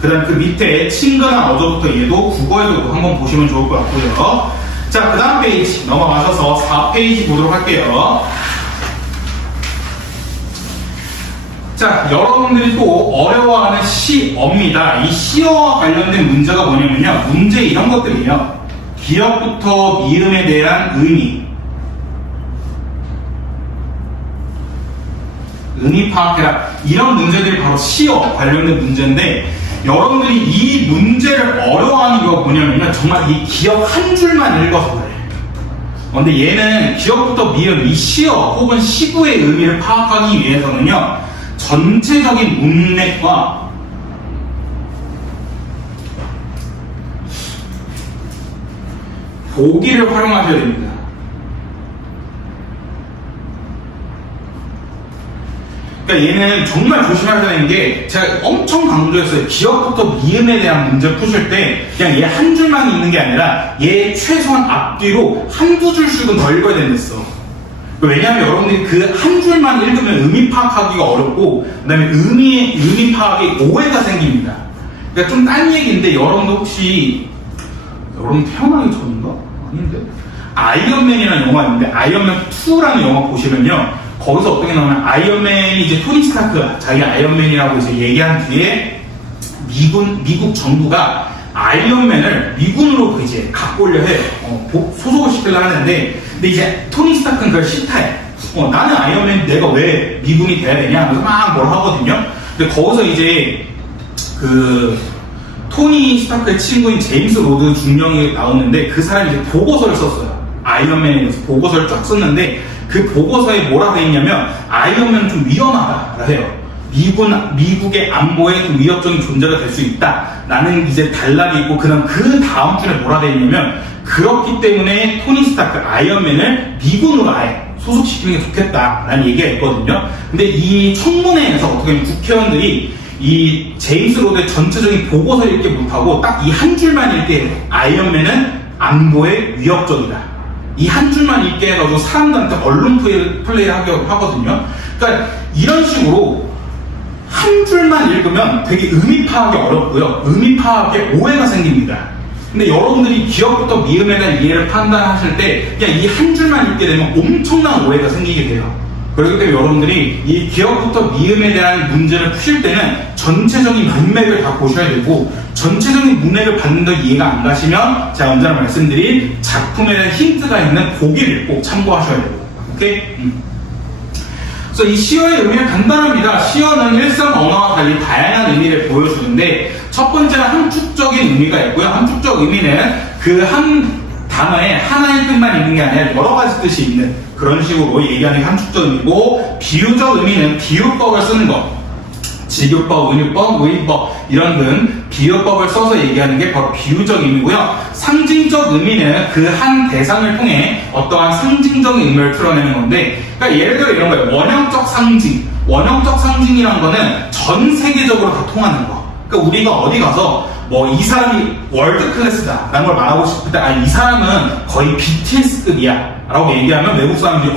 그 다음 그 밑에 친근한 어조부터 얘도 국어에도 한번 보시면 좋을 것 같고요. 자, 그 다음 페이지 넘어가셔서 4페이지 보도록 할게요. 자, 여러분들이 또 어려워하는 시어입니다. 이 시어와 관련된 문제가 뭐냐면요. 문제 이런 것들이에요. 기억부터 미음에 대한 의미. 의미 파악해라. 이런 문제들이 바로 시어 관련된 문제인데 여러분들이 이 문제를 어려워하는 이유가 뭐냐면요. 정말 이 기억 한 줄만 읽어서 그래. 근데 얘는 기억부터 미음, 이 시어 혹은 시구의 의미를 파악하기 위해서는요. 전체적인 문맥과 보기를 활용하셔야 됩니다. 그러니까 얘는 정말 조심하셔야 되는 게 제가 엄청 강조했어요. 기억부터 미음에 대한 문제 푸실 때 그냥 얘 한 줄만 읽는 게 아니라 얘 최소한 앞뒤로 한두 줄씩은 더 읽어야 된댔어. 왜냐하면 여러분들이 그 한 줄만 읽으면 의미 파악하기가 어렵고 그 다음에 의미 파악에 오해가 생깁니다. 그러니까 좀 딴 얘기인데 여러분도 혹시 여러분 태어나기 전인가? 아닌데? 아이언맨이라는 영화 있는데 아이언맨 2라는 영화 보시면요. 거기서 어떻게 나오면 아이언맨이 이제 토니 스타크 자기 아이언맨이라고 이제 얘기한 뒤에 미국 정부가 아이언맨을 미군으로 이제 갖고려 해 소속을 시키려 하는데 근데 이제 토니 스타크는 그걸 싫다해. 나는 아이언맨 내가 왜 미군이 돼야 되냐 하면서 막 뭘 하거든요. 근데 거기서 이제 그 토니 스타크의 친구인 제임스 로드 중령이 나오는데 그 사람이 이제 보고서를 썼어요. 아이언맨에 대해서 보고서를 쫙 썼는데 그 보고서에 뭐라 돼 있냐면 아이언맨은 좀 위험하다 해요. 미국의 안보에 좀 위협적인 존재가 될 수 있다. 나는 이제 단락이 있고 그 다음 줄에 뭐라 돼 있냐면 그렇기 때문에 토니 스타크 아이언맨을 미군으로 아예 소속시키는 게 좋겠다라는 얘기가 있거든요. 근데 이 청문회에서 어떻게 보면 국회의원들이 이 제임스 로드의 전체적인 보고서를 읽지 못하고 딱 이 한 줄만 읽게 아이언맨은 안보에 위협적이다. 이 한 줄만 읽게 해가지고 사람들한테 언론 플레이를 하거든요. 그러니까 이런 식으로 한 줄만 읽으면 되게 의미 파악이 어렵고요. 의미 파악에 오해가 생깁니다. 근데 여러분들이 기억부터 미음에 대한 이해를 판단하실 때 그냥 이 한 줄만 읽게 되면 엄청난 오해가 생기게 돼요. 그렇기 때문에 여러분들이 이 기억부터 미음에 대한 문제를 푸실 때는 전체적인 문맥을 다 보셔야 되고 전체적인 문맥을 봤는데 이해가 안 가시면 제가 언제나 말씀드린 작품에 대한 힌트가 있는 보기를 꼭 참고하셔야 되고 오케이? 그래서 이 시어의 의미는 간단합니다. 시어는 일상 언어와 달리 다양한 의미를 보여주는데 첫 번째는 함축적인 의미가 있고요. 함축적 의미는 그 한 단어에 하나의 뜻만 있는 게 아니라 여러 가지 뜻이 있는 그런 식으로 얘기하는 게 함축적 의미고 비유적 의미는 비유법을 쓰는 것 직유법, 은유법, 의법 이런 등 비유법을 써서 얘기하는 게 바로 비유적 의미고요. 상징적 의미는 그 한 대상을 통해 어떠한 상징적인 의미를 풀어내는 건데 그러니까 예를 들어 이런 거예요. 원형적 상징 원형적 상징이란 거는 전 세계적으로 다 통하는 거. 그러니까 우리가 어디 가서 이 사람이 월드 클래스다 라는 걸 말하고 싶을 때 이 사람은 거의 BTS급이야 라고 얘기하면 외국 사람들이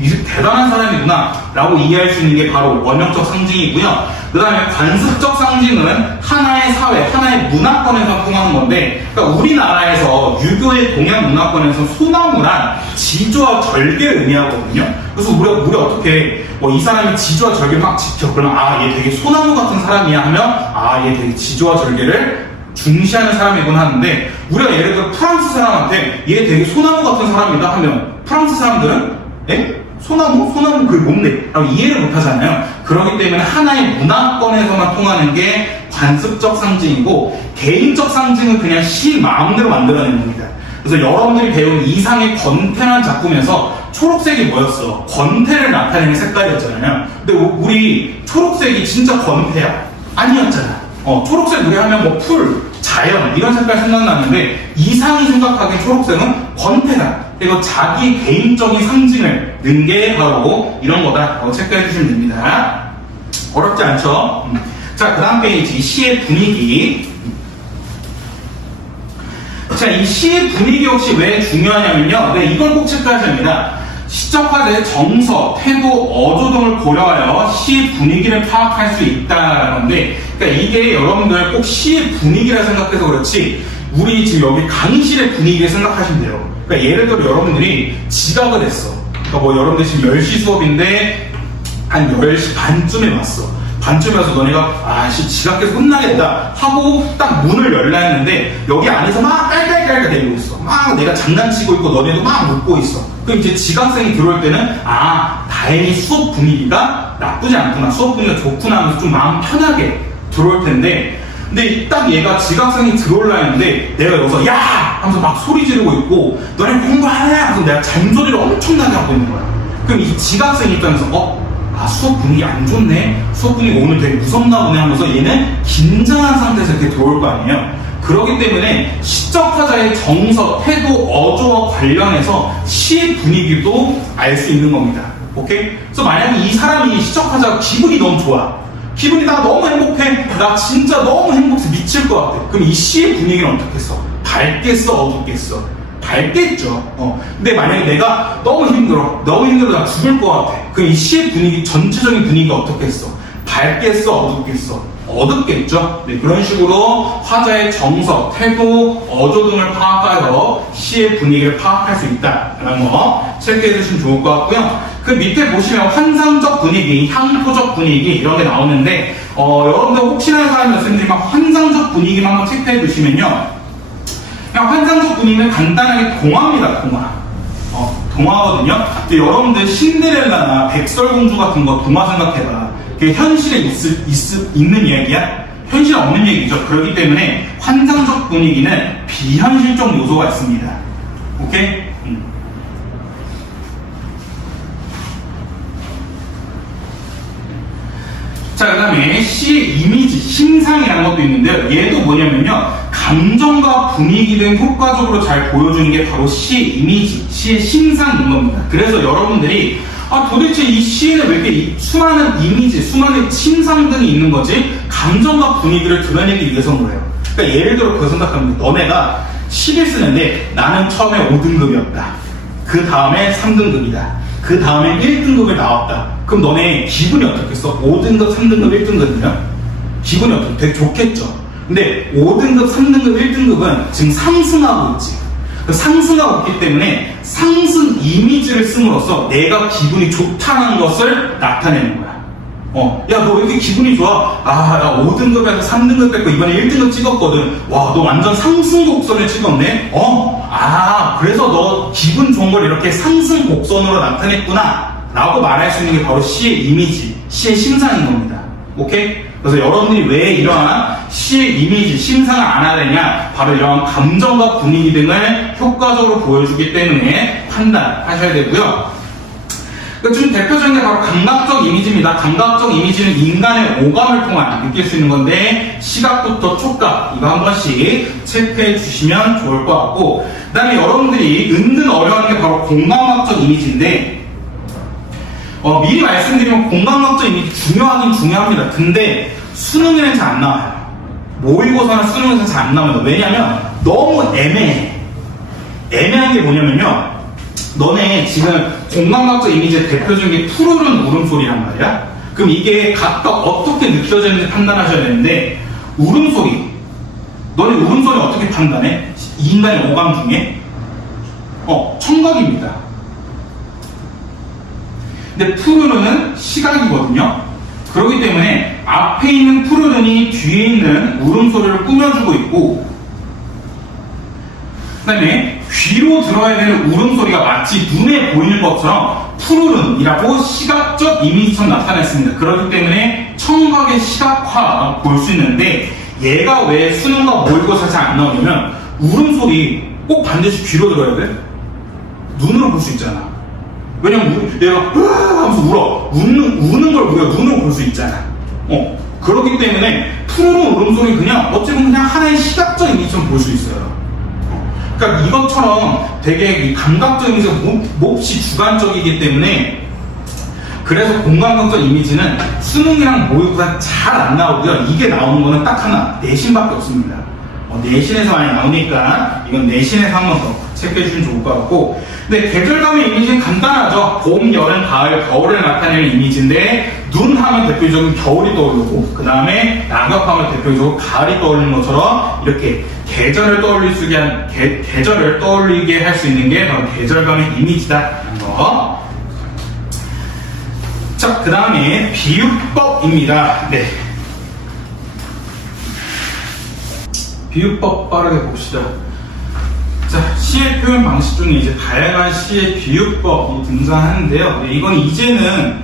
이 대단한 사람이구나 라고 이해할 수 있는 게 바로 원형적 상징이고요. 그 다음에 관습적 상징은 하나의 사회, 하나의 문화권에서 통하는 건데 그러니까 우리나라에서 유교의 동양 문화권에서 소나무란 지조와 절개를 의미하거든요. 그래서 우리 어떻게 이 사람이 지조와 절개 막 지켜 그러면 얘 되게 소나무 같은 사람이야 하면 얘 되게 지조와 절개를 중시하는 사람이구나 하는데 우리가 예를 들어 프랑스 사람한테 얘 되게 소나무 같은 사람이다 하면 프랑스 사람들은 소나무 그게 뭔데? 라고 이해를 못 하잖아요. 그렇기 때문에 하나의 문화권에서만 통하는 게 관습적 상징이고 개인적 상징은 그냥 시 마음대로 만들어내는 겁니다. 그래서 여러분들이 배운 이상의 권태라는 작품에서 초록색이 뭐였어? 권태를 나타내는 색깔이었잖아요. 근데 우리 초록색이 진짜 권태야? 아니었잖아. 초록색 노래하면 풀, 자연 이런 색깔 생각나는데 이상이 생각하기엔 초록색은 권태다. 그리고 자기 개인적인 상징을 넣은 게 바로 이런 거다. 체크해 주시면 됩니다. 어렵지 않죠? 자, 그 다음 페이지 시의 분위기. 자, 이 시의 분위기 역시 왜 중요하냐면요. 이걸 꼭 체크하셔야 합니다. 시적 화제의 정서, 태도, 어조 등을 고려하여 시의 분위기를 파악할 수 있다는 건데 그러니까 이게 여러분들 꼭 시의 분위기라 생각해서 그렇지 우리 지금 여기 강의실의 분위기를 생각하시면 돼요. 그러니까 예를 들어 여러분들이 지각을 했어. 그러니까 여러분들 지금 10시 수업인데 한 10시 반쯤에 왔어. 반쯤에 와서 너네가 지각해서 혼나겠다 하고 딱 문을 열라 했는데 여기 안에서 막 깔깔깔깔 대고 있어. 막 내가 장난치고 있고 너네도 막 웃고 있어. 그럼 이제 지각생이 들어올 때는 다행히 수업 분위기가 나쁘지 않구나 수업 분위기가 좋구나 하면서 좀 마음 편하게 들어올 텐데 근데 딱 얘가 지각생이 들어올라 했는데 내가 여기서 야! 하면서 막 소리 지르고 있고 너네 공부하냐? 하면서 내가 잔소리를 엄청나게 하고 있는 거야. 그럼 이 지각생 입장에서 수업 분위기 안 좋네? 수업 분위기 오늘 되게 무섭나 보네 하면서 얘는 긴장한 상태에서 이렇게 들어올 거 아니에요? 그렇기 때문에 시적화자의 정서, 태도, 어조와 관련해서 시의 분위기도 알 수 있는 겁니다. 오케이? 그래서 만약에 이 사람이 시적화자가 기분이 너무 좋아. 기분이 나 너무 행복해. 나 진짜 너무 행복해서 미칠 것 같아. 그럼 이 시의 분위기는 어떻겠어? 밝겠어? 어둡겠어? 밝겠죠. 근데 만약에 내가 너무 힘들어 나 죽을 것 같아. 그럼 이 시의 분위기, 전체적인 분위기가 어떻겠어? 밝겠어? 어둡겠어? 어둡겠죠. 네, 그런 식으로 화자의 정서, 태도, 어조 등을 파악하여 시의 분위기를 파악할 수 있다라는 거 체크해 주시면 좋을 것 같고요. 그 밑에 보시면 환상적 분위기, 향토적 분위기 이런 게 나오는데 여러분들 혹시나 사람이 말씀드리면 환상적 분위기만 한번 체크해 주시면요. 그냥 환상적 분위기는 간단하게 동화입니다. 동화거든요. 근데 여러분들 신데렐라나 백설공주 같은 거 동화 생각해봐. 그게 현실에 있는 이야기야? 현실에 없는 얘기죠. 그렇기 때문에 환상적 분위기는 비현실적 요소가 있습니다. 오케이? 자, 그 다음에 시의 이미지, 심상이라는 것도 있는데요. 얘도 뭐냐면요. 감정과 분위기 등 효과적으로 잘 보여주는 게 바로 시의 이미지, 시의 심상인 겁니다. 그래서 여러분들이 도대체 이 시에는 왜 이렇게 수많은 이미지, 수많은 심상 등이 있는 거지? 감정과 분위기를 드러내기 위해서인 거예요. 그러니까 예를 들어 그거 생각하면 너네가 시를 쓰는데 나는 처음에 5등급이었다. 그 다음에 3등급이다. 그 다음에 1등급을 나왔다. 그럼 너네 기분이 어떻겠어? 5등급, 3등급, 1등급이면? 기분이 어떻게? 되게 좋겠죠? 근데 5등급, 3등급, 1등급은 지금 상승하고 있지. 상승하고 있기 때문에 상승 이미지를 씀으로써 내가 기분이 좋다는 것을 나타내는 거야. 야, 너 왜 이렇게 기분이 좋아? 나 5등급에서 3등급 뺐고 이번에 1등급 찍었거든. 와, 너 완전 상승 곡선을 찍었네? 그래서 너 기분 좋은 걸 이렇게 상승 곡선으로 나타냈구나. 라고 말할 수 있는 게 바로 시의 이미지, 시의 심상인 겁니다. 오케이? 그래서 여러분들이 왜 이러한 시의 이미지, 심상을 안 하느냐? 바로 이러한 감정과 분위기 등을 효과적으로 보여주기 때문에 판단하셔야 되고요. 좀 대표적인 게 바로 감각적 이미지입니다. 감각적 이미지는 인간의 오감을 통한 느낄 수 있는 건데 시각부터 촉각 이거 한 번씩 체크해 주시면 좋을 것 같고 그 다음에 여러분들이 은근 어려워하는 게 바로 공감학적 이미지인데 미리 말씀드리면 공감학적 이미지 중요하긴 중요합니다. 근데 수능에는 잘 안 나와요. 모의고사나 수능에서 잘 안 나와요. 왜냐면 너무 애매해. 애매한 게 뭐냐면요. 너네 지금 공감각적 이미지의 대표적인 게 푸르른 울음소리란 말이야. 그럼 이게 각각 어떻게 느껴지는지 판단하셔야 되는데 울음소리 너네 울음소리 어떻게 판단해? 이 인간의 오감 중에 청각입니다. 근데 푸르른은 시각이거든요. 그렇기 때문에 앞에 있는 푸르른이 뒤에 있는 울음소리를 꾸며주고 있고 그 다음에 귀로 들어야 되는 울음소리가 마치 눈에 보이는 것처럼 푸르른이라고 시각적 이미지처럼 나타냈습니다. 그렇기 때문에 청각의 시각화 볼 수 있는데 얘가 왜 수능과 모의고사 잘 안 나오냐면 울음소리 꼭 반드시 귀로 들어야 돼. 눈으로 볼 수 있잖아. 왜냐면 내가 하면서 울어. 우는 걸 우리가 눈으로 볼 수 있잖아. 그렇기 때문에 푸르른 울음소리 그냥 어찌 보면 그냥 하나의 시각적 이미지처럼 볼 수 있어요. 그러니까 이것처럼 되게 이 감각적 이미지가 몹시 주관적이기 때문에 그래서 공감각적 이미지는 수능이랑 모의고사 잘 안 나오고요. 이게 나오는 거는 딱 하나, 내신밖에 없습니다. 내신에서 많이 나오니까 이건 내신에서 한 번 더 체크해 주시면 좋을 것 같고 근데 계절감의 이미지는 간단하죠. 봄, 여름, 가을, 겨울을 나타내는 이미지인데 눈 하면 대표적인 겨울이 떠오르고 그 다음에 낙엽하면 대표적으로 가을이 떠오르는 것처럼 이렇게 계절을 떠올리게 할 수 있는 게 바로 계절감의 이미지다라는 거. 자, 그 다음에 비유법입니다. 네. 비유법 빠르게 봅시다. 자, 시의 표현 방식 중에 이제 다양한 시의 비유법이 등장하는데요. 네, 이건 이제는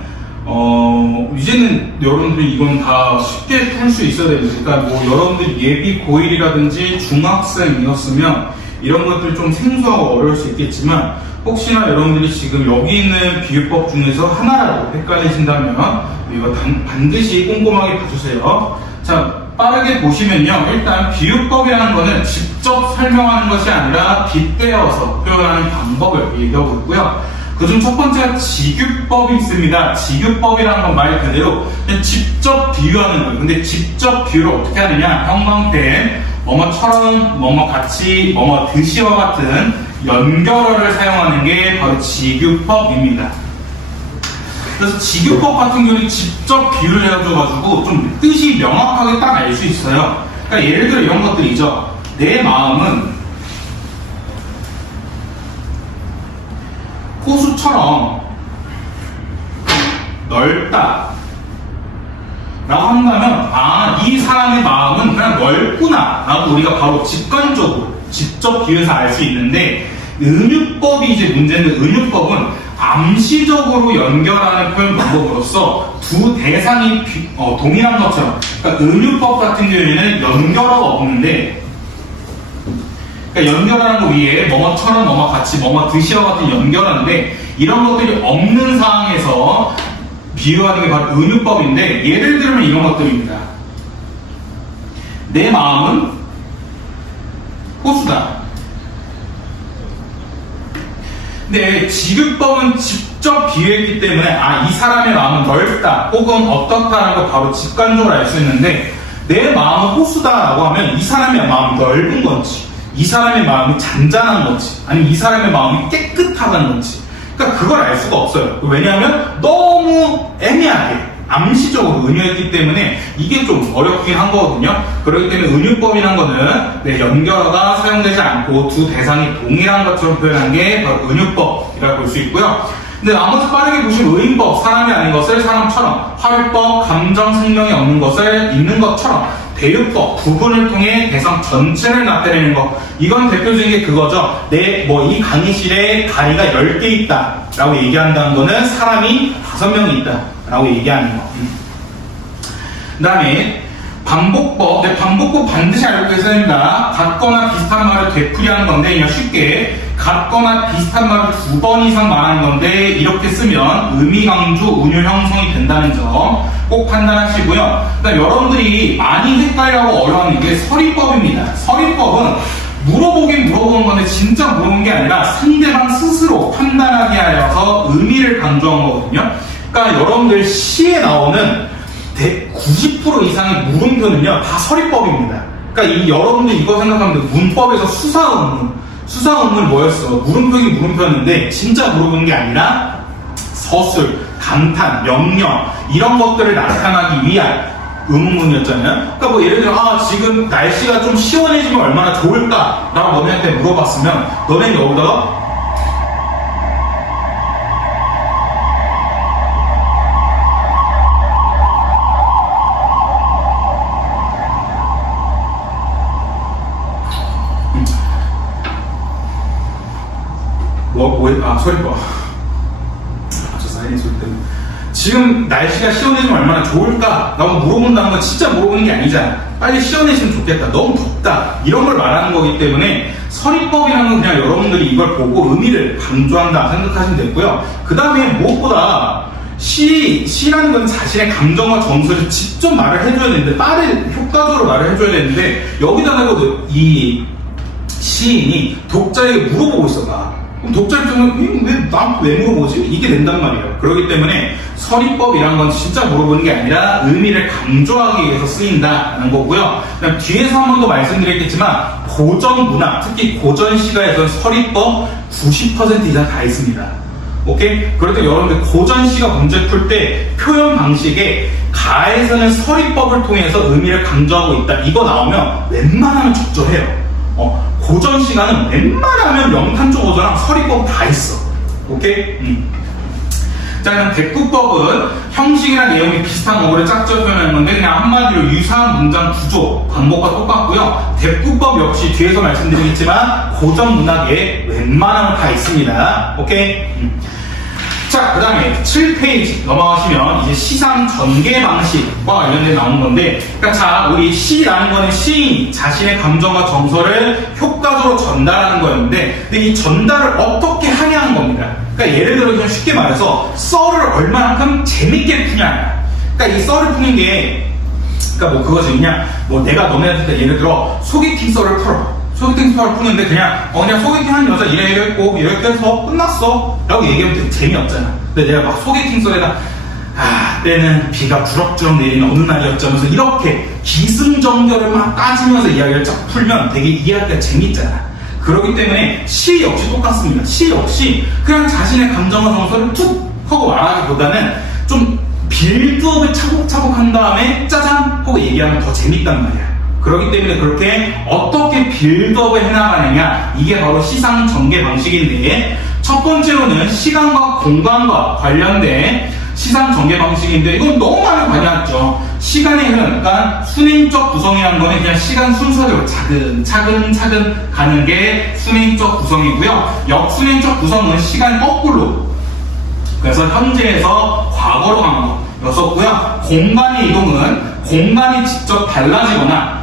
이제는 여러분들이 이건 다 쉽게 풀 수 있어야 됩니다. 그러니까 뭐 여러분들이 예비 고1이라든지 중학생이었으면 이런 것들 좀 생소하고 어려울 수 있겠지만 혹시나 여러분들이 지금 여기 있는 비유법 중에서 하나라도 헷갈리신다면 이거 반드시 꼼꼼하게 봐주세요. 자, 빠르게 보시면요. 일단 비유법이라는 거는 직접 설명하는 것이 아니라 빗대어서 표현하는 방법을 얘기하고 있고요. 그중 첫 번째가 직유법이 있습니다. 직유법이라는 건 말 그대로 그냥 직접 비유하는 거예요. 근데 직접 비유를 어떻게 하느냐? 형광펜, 뭐뭐처럼, 뭐뭐같이, 뭐뭐듯이와 같은 연결어를 사용하는 게 바로 직유법입니다. 그래서 직유법 같은 경우는 직접 비유를 해줘가지고 좀 뜻이 명확하게 딱 알 수 있어요. 그러니까 예를 들어 이런 것들이죠. 내 마음은 호수처럼 넓다 라고 한다면 이 사람의 마음은 그냥 넓구나 라고 우리가 바로 직관적으로 직접 비유해서 알 수 있는데, 은유법이 이제 문제인데, 은유법은 암시적으로 연결하는 표현 방법으로서 두 대상이 동일한 것처럼, 그러니까 은유법 같은 경우에는 연결어가 없는데, 그러니까 연결하는 거 위에 뭐뭐처럼, 뭐뭐같이, 뭐뭐듯이와 같은 연결하는데, 이런 것들이 없는 상황에서 비유하는 게 바로 은유법인데, 예를 들면 이런 것들입니다. 내 마음은 호수다. 근데 직유법은 직접 비유했기 때문에 이 사람의 마음은 넓다 혹은 어떻다라는 걸 바로 직관적으로 알 수 있는데, 내 마음은 호수다라고 하면 이 사람의 마음이 넓은 건지, 이 사람의 마음이 잔잔한 건지, 아니면 이 사람의 마음이 깨끗하다는 건지, 그러니까 그걸 알 수가 없어요. 왜냐하면 너무 애매하게 암시적으로 은유했기 때문에 이게 좀 어렵긴 한 거거든요. 그렇기 때문에 은유법이란 거는 연결어가 사용되지 않고 두 대상이 동일한 것처럼 표현한 게 바로 은유법이라고 볼 수 있고요. 근데 나머지 빠르게 보시면 의인법, 사람이 아닌 것을 사람처럼, 화율법, 감정 생명이 없는 것을 있는 것처럼, 대유법, 부분을 통해 대상 전체를 나타내는 것. 이건 대표적인 게 그거죠. 이 강의실에 다리가 10개 있다 라고 얘기한다는 거는 사람이 5명이 있다 라고 얘기하는 거. 그 다음에 반복법. 반복법 반드시 알고 계셔야 됩니다. 같거나 비슷한 말을 되풀이하는 건데, 그냥 쉽게 같거나 비슷한 말을 2번 이상 말하는 건데, 이렇게 쓰면 의미 강조, 운율 형성이 된다는 점 꼭 판단하시고요. 그다음 여러분들이 많이 헷갈려하고 어려워하는 게 서리법입니다. 서리법은 물어보긴 물어보는 건데 진짜 물어본 게 아니라 상대방 스스로 판단하게 하여서 의미를 강조한 거거든요. 그러니까 여러분들 시에 나오는 90% 이상의 물음표는요 다 서리법입니다. 그러니까 여러분들 이거 생각하면 돼. 문법에서 수사음문 뭐였어? 물음표긴 물음표였는데 진짜 물어보는 게 아니라 서술, 감탄, 명령 이런 것들을 나타나기 위한 의문문이었잖아요. 그러니까 뭐 예를 들어 지금 날씨가 좀 시원해지면 얼마나 좋을까? 라고 너네한테 물어봤으면 너네는 여기다가 서리법. 저 사이렌 소리 때문에. 지금 날씨가 시원해지면 얼마나 좋을까? 라고 물어본다는 건 진짜 물어보는 게 아니잖아. 빨리 시원해지면 좋겠다. 너무 덥다. 이런 걸 말하는 거기 때문에 서리법이라는 건 그냥 여러분들이 이걸 보고 의미를 강조한다 생각하시면 되고요. 그 다음에 무엇보다 시라는 건 자신의 감정과 정서를 직접 말을 해줘야 되는데, 빠르게 효과적으로 말을 해줘야 되는데, 여기다가 이 시인이 독자에게 물어보고 있어. 그럼 독자 입장은 나한테 왜 물어보지? 이게 된단 말이에요. 그렇기 때문에 서리법이란 건 진짜 물어보는 게 아니라 의미를 강조하기 위해서 쓰인다는 거고요. 그다음 뒤에서 한 번 더 말씀드렸겠지만 고전 문학, 특히 고전 시가에서는 서리법 90% 이상 다 있습니다. 오케이? 그럴 때 여러분들 고전 시가 문제 풀 때 표현 방식에 가에서는 서리법을 통해서 의미를 강조하고 있다. 이거 나오면 웬만하면 적절해요. 고전 시간은 웬만하면 명탄조 고전랑 서리법 다 있어. 오케이? 자, 그럼 대꾸법은 형식이나 내용이 비슷한 어구를 짝져 표현하는 건데, 그냥 한마디로 유사한 문장 구조, 방법과 똑같고요. 대꾸법 역시 뒤에서 말씀드리겠지만 고전 문학에 웬만하면 다 있습니다. 오케이? 자, 그 다음에 7페이지 넘어가시면 이제 시상 전개 방식과 관련된 나오는 건데, 그러니까 자, 우리 시라는 거는 시인이 자신의 감정과 정서를 효과적으로 전달하는 거였는데, 근데 이 전달을 어떻게 하냐는 겁니다. 그러니까 예를 들어 그냥 쉽게 말해서 썰을 얼마만큼 재밌게 푸냐. 그러니까 이 썰을 푸는 게, 그러니까 뭐 그거지. 그냥 뭐 내가 너네한테 예를 들어 소개팅 썰을 풀어. 소개팅 썰을 푸는데 그냥 소개팅 한 여자 이래 했고 이렇게 해서 끝났어 라고 얘기하면 되게 재미없잖아. 근데 내가 막 소개팅 썰에다 때는 비가 주럭주럭 내리는 어느 날이었자면서 이렇게 기승전결을 막 따지면서 이야기를 쫙 풀면 되게 이해하기가 재밌잖아. 그렇기 때문에 시 역시 똑같습니다. 시 역시 그냥 자신의 감정과 정서를 툭 하고 말하기보다는 좀 빌드업을 차곡차곡 한 다음에 짜잔 하고 얘기하면 더 재밌단 말이야. 그렇기 때문에 그렇게 어떻게 빌드업을 해나가느냐, 이게 바로 시상 전개 방식인데, 첫 번째로는 시간과 공간과 관련된 시상 전개 방식인데, 이건 너무 많이 관여했죠. 시간의 흐름, 그러니까 순행적 구성이라는 거는 그냥 시간 순서대로 차근차근 가는 게 순행적 구성이고요. 역순행적 구성은 시간 거꾸로, 그래서 현재에서 과거로 가는 거였었고요. 공간의 이동은 공간이 직접 달라지거나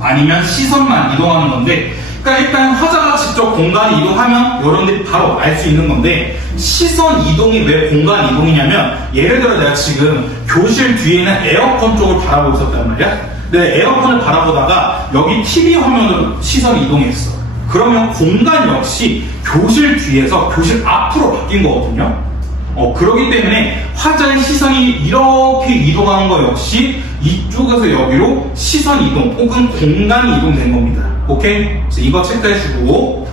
아니면 시선만 이동하는 건데, 그러니까 일단 화자가 직접 공간 이동하면 여러분들이 바로 알 수 있는 건데, 시선 이동이 왜 공간 이동이냐면, 예를 들어 내가 지금 교실 뒤에는 에어컨 쪽을 바라보고 있었단 말이야. 근데 에어컨을 바라보다가 여기 TV 화면으로 시선이 이동했어. 그러면 공간 역시 교실 뒤에서 교실 앞으로 바뀐 거거든요. 그렇기 때문에 화자의 시선이 이렇게 이동하는 거 역시 이쪽에서 여기로 시선 이동 혹은 공간이 이동된 겁니다. 오케이? 그래서 이거 체크해주고,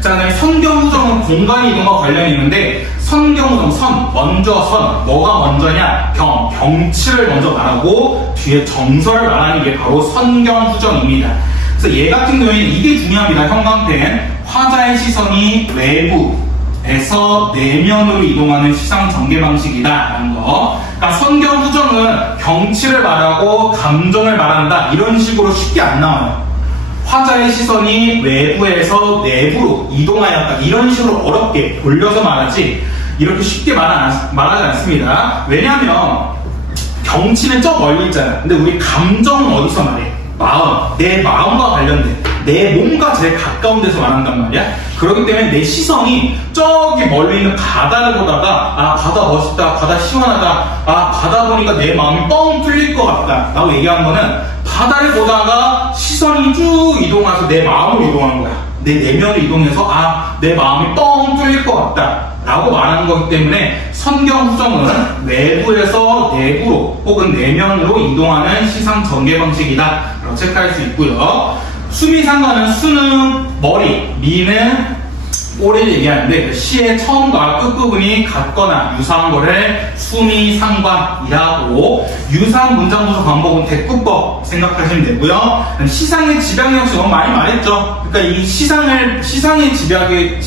자, 그다음에 선경후정은 공간 이동과 관련이 있는데, 선경후정, 먼저 선, 뭐가 먼저냐? 경치를 먼저 말하고 뒤에 정서를 말하는 게 바로 선경후정입니다. 그래서 얘 같은 경우에는 이게 중요합니다. 형광펜. 화자의 시선이 외부에서 내면으로 이동하는 시상 전개 방식이다라는 거. 그러니까 선경후정은 경치를 말하고 감정을 말한다, 이런 식으로 쉽게 안 나와요. 화자의 시선이 외부에서 내부로 이동하였다, 이런 식으로 어렵게 돌려서 말하지 이렇게 쉽게 말하지 않습니다. 왜냐하면 경치는 저 멀리 있잖아. 근데 우리 감정은 어디서 말해? 내 마음과 관련된, 내 몸과 제일 가까운 데서 말한단 말이야. 그렇기 때문에 내 시선이 저기 멀리 있는 바다를 보다가 바다 멋있다, 바다 시원하다, 바다 보니까 내 마음이 뻥 뚫릴 것 같다 라고 얘기한 거는, 바다를 보다가 시선이 쭉 이동해서 내 마음으로 이동한 거야. 내 내면으로 이동해서 내 마음이 뻥 뚫릴 것 같다 라고 말하는 거기 때문에, 선경후정은 외부에서 내부로 혹은 내면으로 이동하는 시상 전개 방식이다 라고 체크할 수 있고요. 수미상관은 수는 머리, 미는 꼬리를 얘기하는데, 시의 처음과 끝부분이 같거나 유사한 거를 수미상관이라고, 유사한 문장 구조 방법은 대꾸법 생각하시면 되고요. 시상의 집약력 역시 너무 많이 말했죠. 그러니까 이 시상의 집약이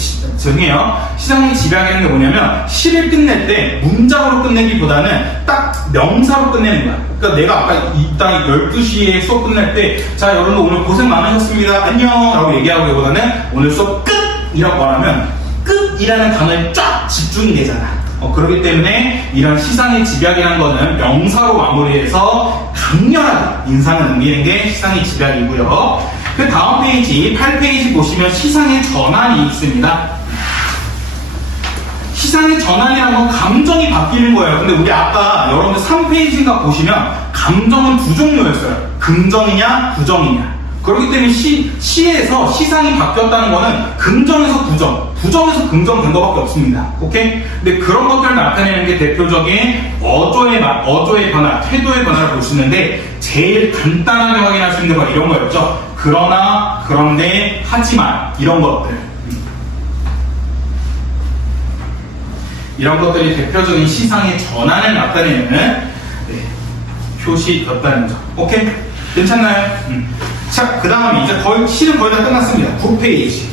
시상의 집약이라는 게 뭐냐면, 시를 끝낼 때 문장으로 끝내기보다는 딱 명사로 끝내는 거야. 그러니까 내가 아까 이따 12시에 수업 끝낼 때, 자, 여러분 오늘 고생 많으셨습니다, 안녕 라고 얘기하기보다는 오늘 수업 끝! 이라고 말하면 끝이라는 단어에 쫙 집중이 되잖아. 그렇기 때문에 이런 시상의 집약이라는 거는 명사로 마무리해서 강렬하게 인상을 남기는 게 시상의 집약이고요. 그 다음 페이지 8페이지 보시면 시상의 전환이 있습니다. 시상의 전환이라는 건 감정이 바뀌는 거예요. 근데 우리 아까 여러분들 3페이지인가 보시면 감정은 두 종류였어요. 긍정이냐 부정이냐. 그렇기 때문에 시에서 시상이 바뀌었다는 거는 긍정에서 부정, 부정에서 긍정 된 것밖에 없습니다. 오케이? 근데 그런 것들을 나타내는 게 대표적인 어조의 변화, 태도의 변화를 볼 수 있는데, 제일 간단하게 확인할 수 있는 건 이런 거였죠. 그러나, 그런데, 하지만, 이런 것들. 이런 것들이 대표적인 시상의 전환을 나타내는 표시였다는 점. 오케이? 괜찮나요? 자, 그 다음에 이제 시는 거의 다 끝났습니다. 9페이지.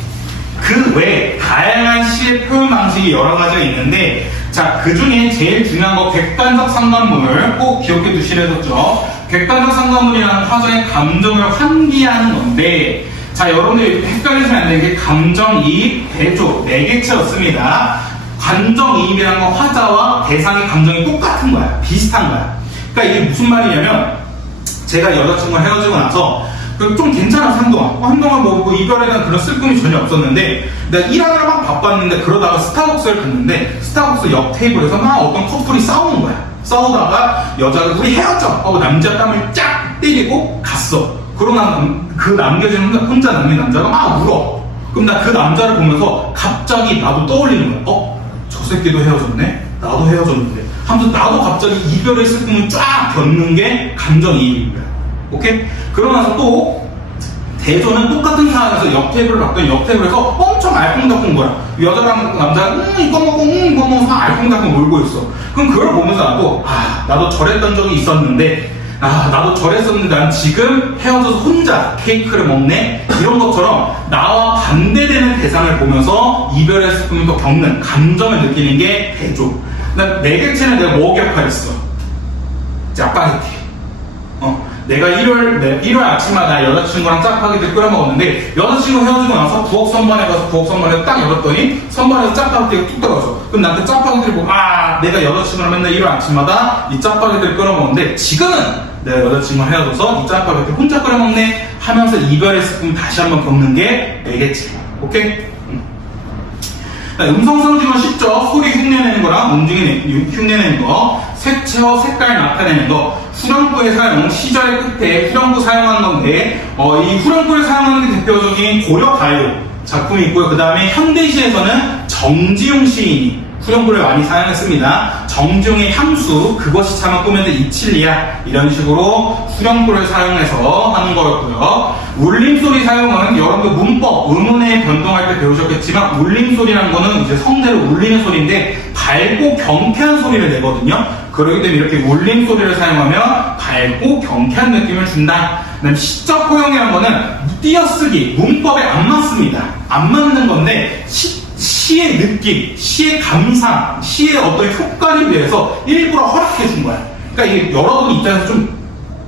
그 외에 다양한 시의 표현 방식이 여러 가지가 있는데, 자, 그 중에 제일 중요한 거 객관적 상관물 꼭 기억해 두시라 했었죠. 객관적 상관물이라는 화자의 감정을 환기하는 건데, 자, 여러분들 헷갈리시면 안 되는 게 감정이입, 대조, 네 개체였습니다. 감정이입이라는 건 화자와 대상의 감정이 똑같은 거야. 비슷한 거야. 그러니까 이게 무슨 말이냐면 제가 여자친구랑 헤어지고 나서 좀 괜찮아서 한동안 뭐 이별에 대한 그런 슬픔이 전혀 없었는데 내가 일하느라 막 바빴는데 그러다가 스타벅스를 갔는데 스타벅스 옆 테이블에서 막 어떤 커플이 싸우는 거야. 싸우다가 여자가 우리 헤어져 하고 남자 땀을 쫙 때리고 갔어. 그러고 그 남겨진 혼자 남는 남자가 막 울어. 그럼 나 그 남자를 보면서 갑자기 나도 떠올리는 거야. 저 새끼도 헤어졌네? 나도 헤어졌는데 하면서 나도 갑자기 이별의 슬픔을 쫙 겪는 게 감정이입인 거야. 오케이? 그러고 나서 또 대조는 똑같은 상황에서 옆 테이블을 봤더니 옆 테이블에서 엄청 알콩달콩 거야. 여자랑 남자가 이거 먹고 이거 먹고 알콩달콩 놀고 있어. 그럼 그걸 보면서 나도 저랬던 적이 있었는데 나도 저랬었는데 난 지금 헤어져서 혼자 케이크를 먹네? 이런 것처럼 나와 반대되는 대상을 보면서 이별의 슬픔을 또 겪는 감정을 느끼는 게 대조. 네 개체는 내가 뭐 기억하겠어? 짜파게티. 내가 일요일 아침마다 여자친구랑 짜파게티를 끓여 먹었는데 여자친구 헤어지고 나서 부엌 선반에 가서 부엌 선반에 딱 열었더니 선반에서 짜파게티가 뚝 떨어져. 그럼 난 그 짜파게티를 보고 내가 여자친구랑 맨날 일요일 아침마다 이 짜파게티를 끓여 먹었는데 지금은 내가 여자친구랑 헤어져서 이 짜파게티 혼자 끓여 먹네 하면서 이별의 슬픔 다시 한번 겪는 게 내겠지. 오케이? 음성상징은 쉽죠. 소리 흉내내는 거랑 움직임 흉내내는 거, 색채와 색깔 나타내는 거, 후렴구의 사용, 시절의 끝에 후렴구 사용하는 건데 이 후렴구를 사용하는 게 대표적인 고려 가요 작품이 있고요. 그 다음에 현대시에서는 정지용 시인이 후렴구를 많이 사용했습니다. 정지용의 향수, 그것이 차마 꾸며낸 이칠리야 이런 식으로 후렴구를 사용해서 하는 거였고요. 울림소리 사용은 여러분들 문법, 의문에 변동할 때 배우셨겠지만 울림소리라는 거는 이제 성대로 울리는 소리인데 밝고 경쾌한 소리를 내거든요. 그렇기 때문에 이렇게 울림소리를 사용하면 밝고 경쾌한 느낌을 준다. 그다음 시적 포용이라는 거는 띄어쓰기, 문법에 안 맞습니다. 안 맞는 건데 시의 느낌, 시의 감상, 시의 어떤 효과를 위해서 일부러 허락해 준 거야. 그러니까 이게 여러분 입장에서 좀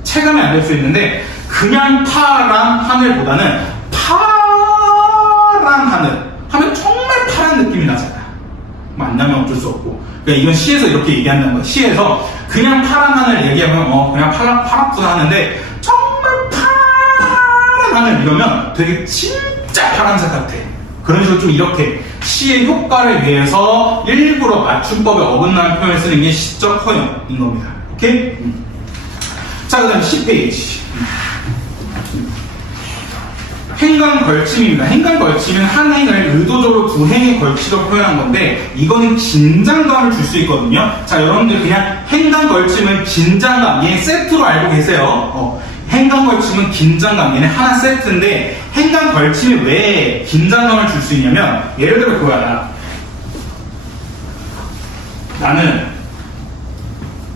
체감이 안 될 수 있는데 그냥 파란 하늘보다는 파란 하늘 하면 정말 파란 느낌이 나잖아. 만나면 어쩔 수 없고. 그러니까 이건 시에서 이렇게 얘기한다는 거야. 시에서 그냥 파란 하늘 얘기하면 그냥 파랗구나 하는데 정말 파란 하늘 이러면 되게 진짜 파란색 같아. 그런 식으로 좀 이렇게 시의 효과를 위해서 일부러 맞춤법에 어긋나는 표현을 쓰는 게 시적 허용인 겁니다. 오케이? 자, 그 다음 10페이지. 행간 걸침입니다. 행간 걸침은 한 행을 의도적으로 두 행에 걸치려 표현한 건데 이거는 긴장감을 줄 수 있거든요. 자, 여러분들 그냥 행간 걸침은 긴장감, 얘 세트로 알고 계세요. 행간 걸침은 긴장감, 얘는 하나 세트인데 행간 걸침이 왜 긴장감을 줄 수 있냐면 예를 들어 그거야. 나는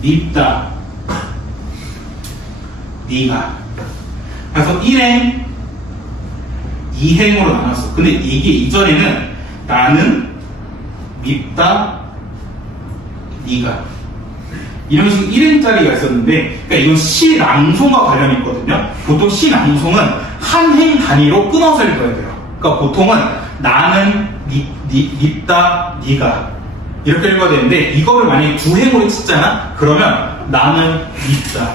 밉다. 네가. 그래서 1행, 2행으로 나눴어. 근데 이게 이전에는 나는 밉다. 네가. 이런 식으로 1행짜리가 있었는데, 그러니까 이건 시낭송과 관련이 있거든요. 보통 시낭송은 한 행 단위로 끊어서 읽어야 돼요. 그러니까 보통은 나는 밉다, 네가 이렇게 읽어야 되는데 이거를 만약에 두 행으로 치잖아? 그러면 나는 밉다,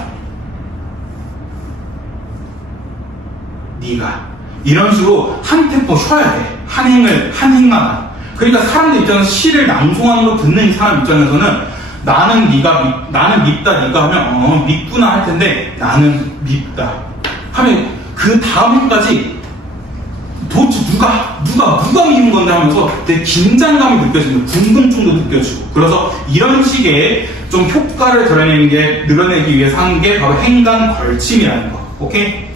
네가 이런 식으로 한 템포 쉬어야 돼. 한 행만. 그러니까 사람들 입장에서 시를 낭송하는 거 듣는 사람 입장에서는 나는 밉다, 네가 하면 밉구나 할 텐데 나는 밉다 하면 그 다음 행까지 도대체 누가 미운 건데 하면서 되게 긴장감이 느껴지는 궁금증도 느껴지고 그래서 이런 식의 좀 효과를 늘어내기 위해서 하는 게 바로 행간 걸침이라는 거. 오케이?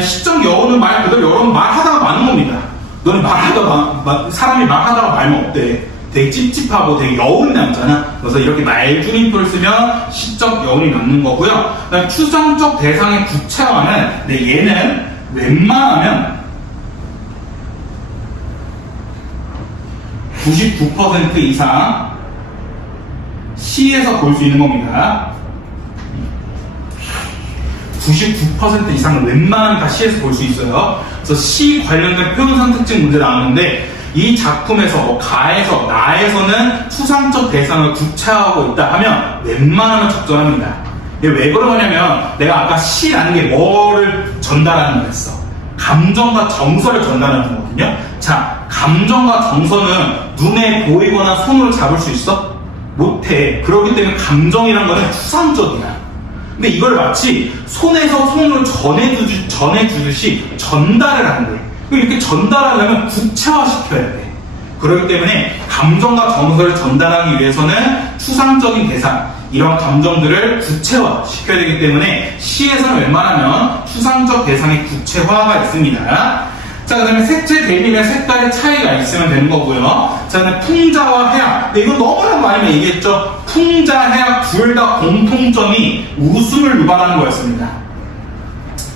시적 여우는 말 그대로 여러분 말하다가 마는 겁니다. 너는 사람이 말하다가 말면 어때? 되게 찝찝하고 되게 여운 남잖아. 그래서 이렇게 말줄임표를 쓰면 시적 여운이 남는 거고요. 그다음 추상적 대상의 구체화는 얘는 웬만하면 99% 이상 시에서 볼 수 있는 겁니다. 99% 이상은 웬만하면 다 시에서 볼 수 있어요. 그래서 시 관련된 표현상 특징 문제 나오는데 이 작품에서 가에서 나에서는 추상적 대상을 구체화하고 있다 하면 웬만하면 적절합니다. 왜 그러냐면 내가 아까 시라는 게 뭐를 전달하는 거였어? 감정과 정서를 전달하는 거거든요. 자, 감정과 정서는 눈에 보이거나 손으로 잡을 수 있어? 못해. 그렇기 때문에 감정이란 거는 추상적이야. 근데 이걸 마치 손에서 손으로 전해주듯이 전달을 한대. 이렇게 전달하려면 구체화시켜야 돼. 그렇기 때문에 감정과 정서를 전달하기 위해서는 추상적인 대상, 이런 감정들을 구체화시켜야 되기 때문에 시에서는 웬만하면 추상적 대상의 구체화가 있습니다. 자, 그 다음에 색채 대비면 색깔의 차이가 있으면 되는 거고요. 자, 그 다음에 풍자와 해악. 근데 이건 너무나 많이 얘기했죠. 풍자, 해악 둘 다 공통점이 웃음을 유발하는 거였습니다.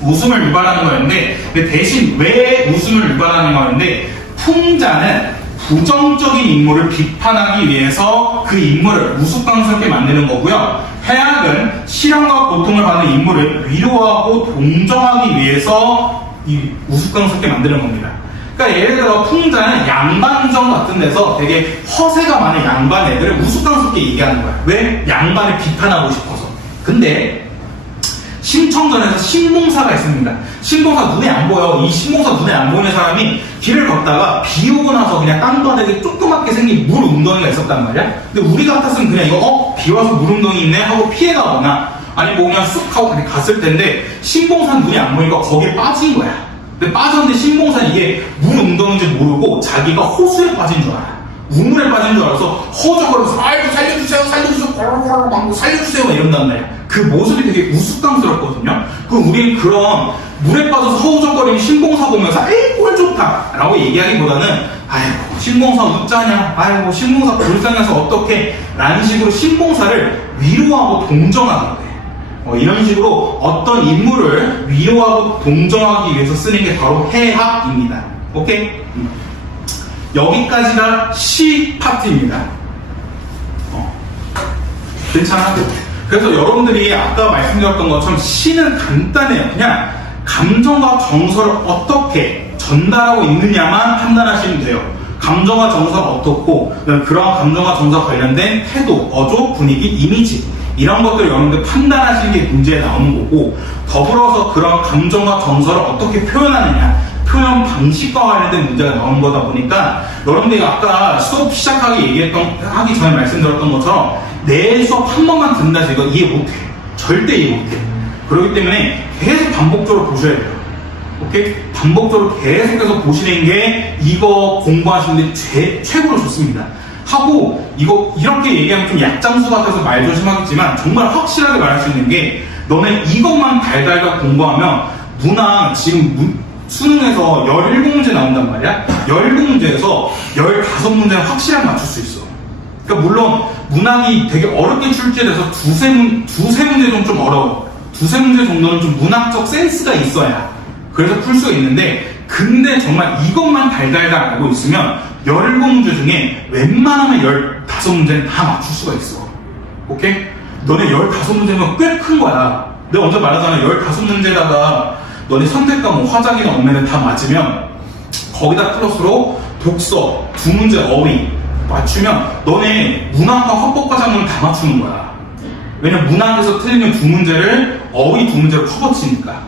웃음을 유발하는 거였는데, 대신 왜 웃음을 유발하는 거였는데, 풍자는 부정적인 인물을 비판하기 위해서 그 인물을 우스꽝스럽게 만드는 거고요. 해악은 실험과 고통을 받는 인물을 위로하고 동정하기 위해서 이 우스꽝스럽게 만드는 겁니다. 그러니까 예를 들어 풍자는 양반정 같은 데서 되게 허세가 많은 양반 애들을 우스꽝스럽게 얘기하는 거야. 왜? 양반을 비판하고 싶어서. 근데 심청전에서 신봉사가 있습니다. 신봉사 눈에 안 보여. 이 신봉사 눈에 안 보이는 사람이 길을 걷다가 비 오고 나서 그냥 땅바닥에 조그맣게 생긴 물 웅덩이가 있었단 말이야. 근데 우리 같았으면 그냥 이거 비 와서 물 웅덩이 있네 하고 피해가거나 아니 뭐 그냥 쑥 하고 그냥 갔을 텐데 신봉사는 눈이 안 보니까 거기에 빠진 거야. 근데 빠졌는데 신봉사는 이게 물 웅덩이인지 모르고 자기가 호수에 빠진 줄 알아. 우물에 빠진 줄 알아서 허적거리면서 아이고 살려주세요 살려주세요 이런단 말이야. 그 모습이 되게 우스꽝스럽거든요. 그럼 우리는 그런 물에 빠져서 허우적거리는 신봉사 보면서 에이 꼴 좋다 라고 얘기하기보다는 아이고 신봉사 웃자냐, 아이고 신봉사 불쌍해서 어떡해 라는 식으로 신봉사를 위로하고 동정하게 돼. 이런 식으로 어떤 인물을 위로하고 동정하기 위해서 쓰는 게 바로 해학입니다. 오케이? 여기까지가 시 파트입니다. 괜찮아? 그래서 여러분들이 아까 말씀드렸던 것처럼 시는 간단해요. 그냥 감정과 정서를 어떻게 전달하고 있느냐만 판단하시면 돼요. 감정과 정서가 어떻고 그런 감정과 정서 관련된 태도, 어조, 분위기, 이미지 이런 것들을 여러분들 판단하시는 게 문제에 나오는 거고 더불어서 그런 감정과 정서를 어떻게 표현하느냐 표현 방식과 관련된 문제가 나오는 거다 보니까 여러분들이 아까 수업 하기 전에 말씀드렸던 것처럼 내 수업 한 번만 듣는다 해서 이거 이해 못해. 절대 이해 못해. 그렇기 때문에 계속 반복적으로 보셔야 돼요. 오케이? 반복적으로 계속해서 보시는 게 이거 공부하시는데 최고로 좋습니다. 하고 이거 이렇게 얘기하면 좀 약장수 같아서 말 조심하겠지만 정말 확실하게 말할 수 있는 게 너네 이것만 달달달 공부하면 문학 지금 수능에서 17문제 나온단 말이야. 17문제에서 15문제는 확실하게 맞출 수 있어. 그러니까 물론 문학이 되게 어렵게 출제돼서 두세 문제 좀 어려워. 두세 문제 정도는 좀 문학적 센스가 있어야 그래서 풀 수가 있는데 근데 정말 이것만 달달달 알고 있으면 17문제 중에 웬만하면 15문제는 다 맞출 수가 있어. 오케이? 너네 15문제면 꽤 큰 거야. 내가 먼저 말하잖아. 15문제다가 너네 선택과 뭐 화작이나 엄매는 다 맞으면 거기다 플러스로 독서, 2문제 어휘 맞추면 너네 문학과 화법과 작문을 다 맞추는 거야. 왜냐면 문학에서 틀리면 2문제를 어휘 2문제를 커버치니까.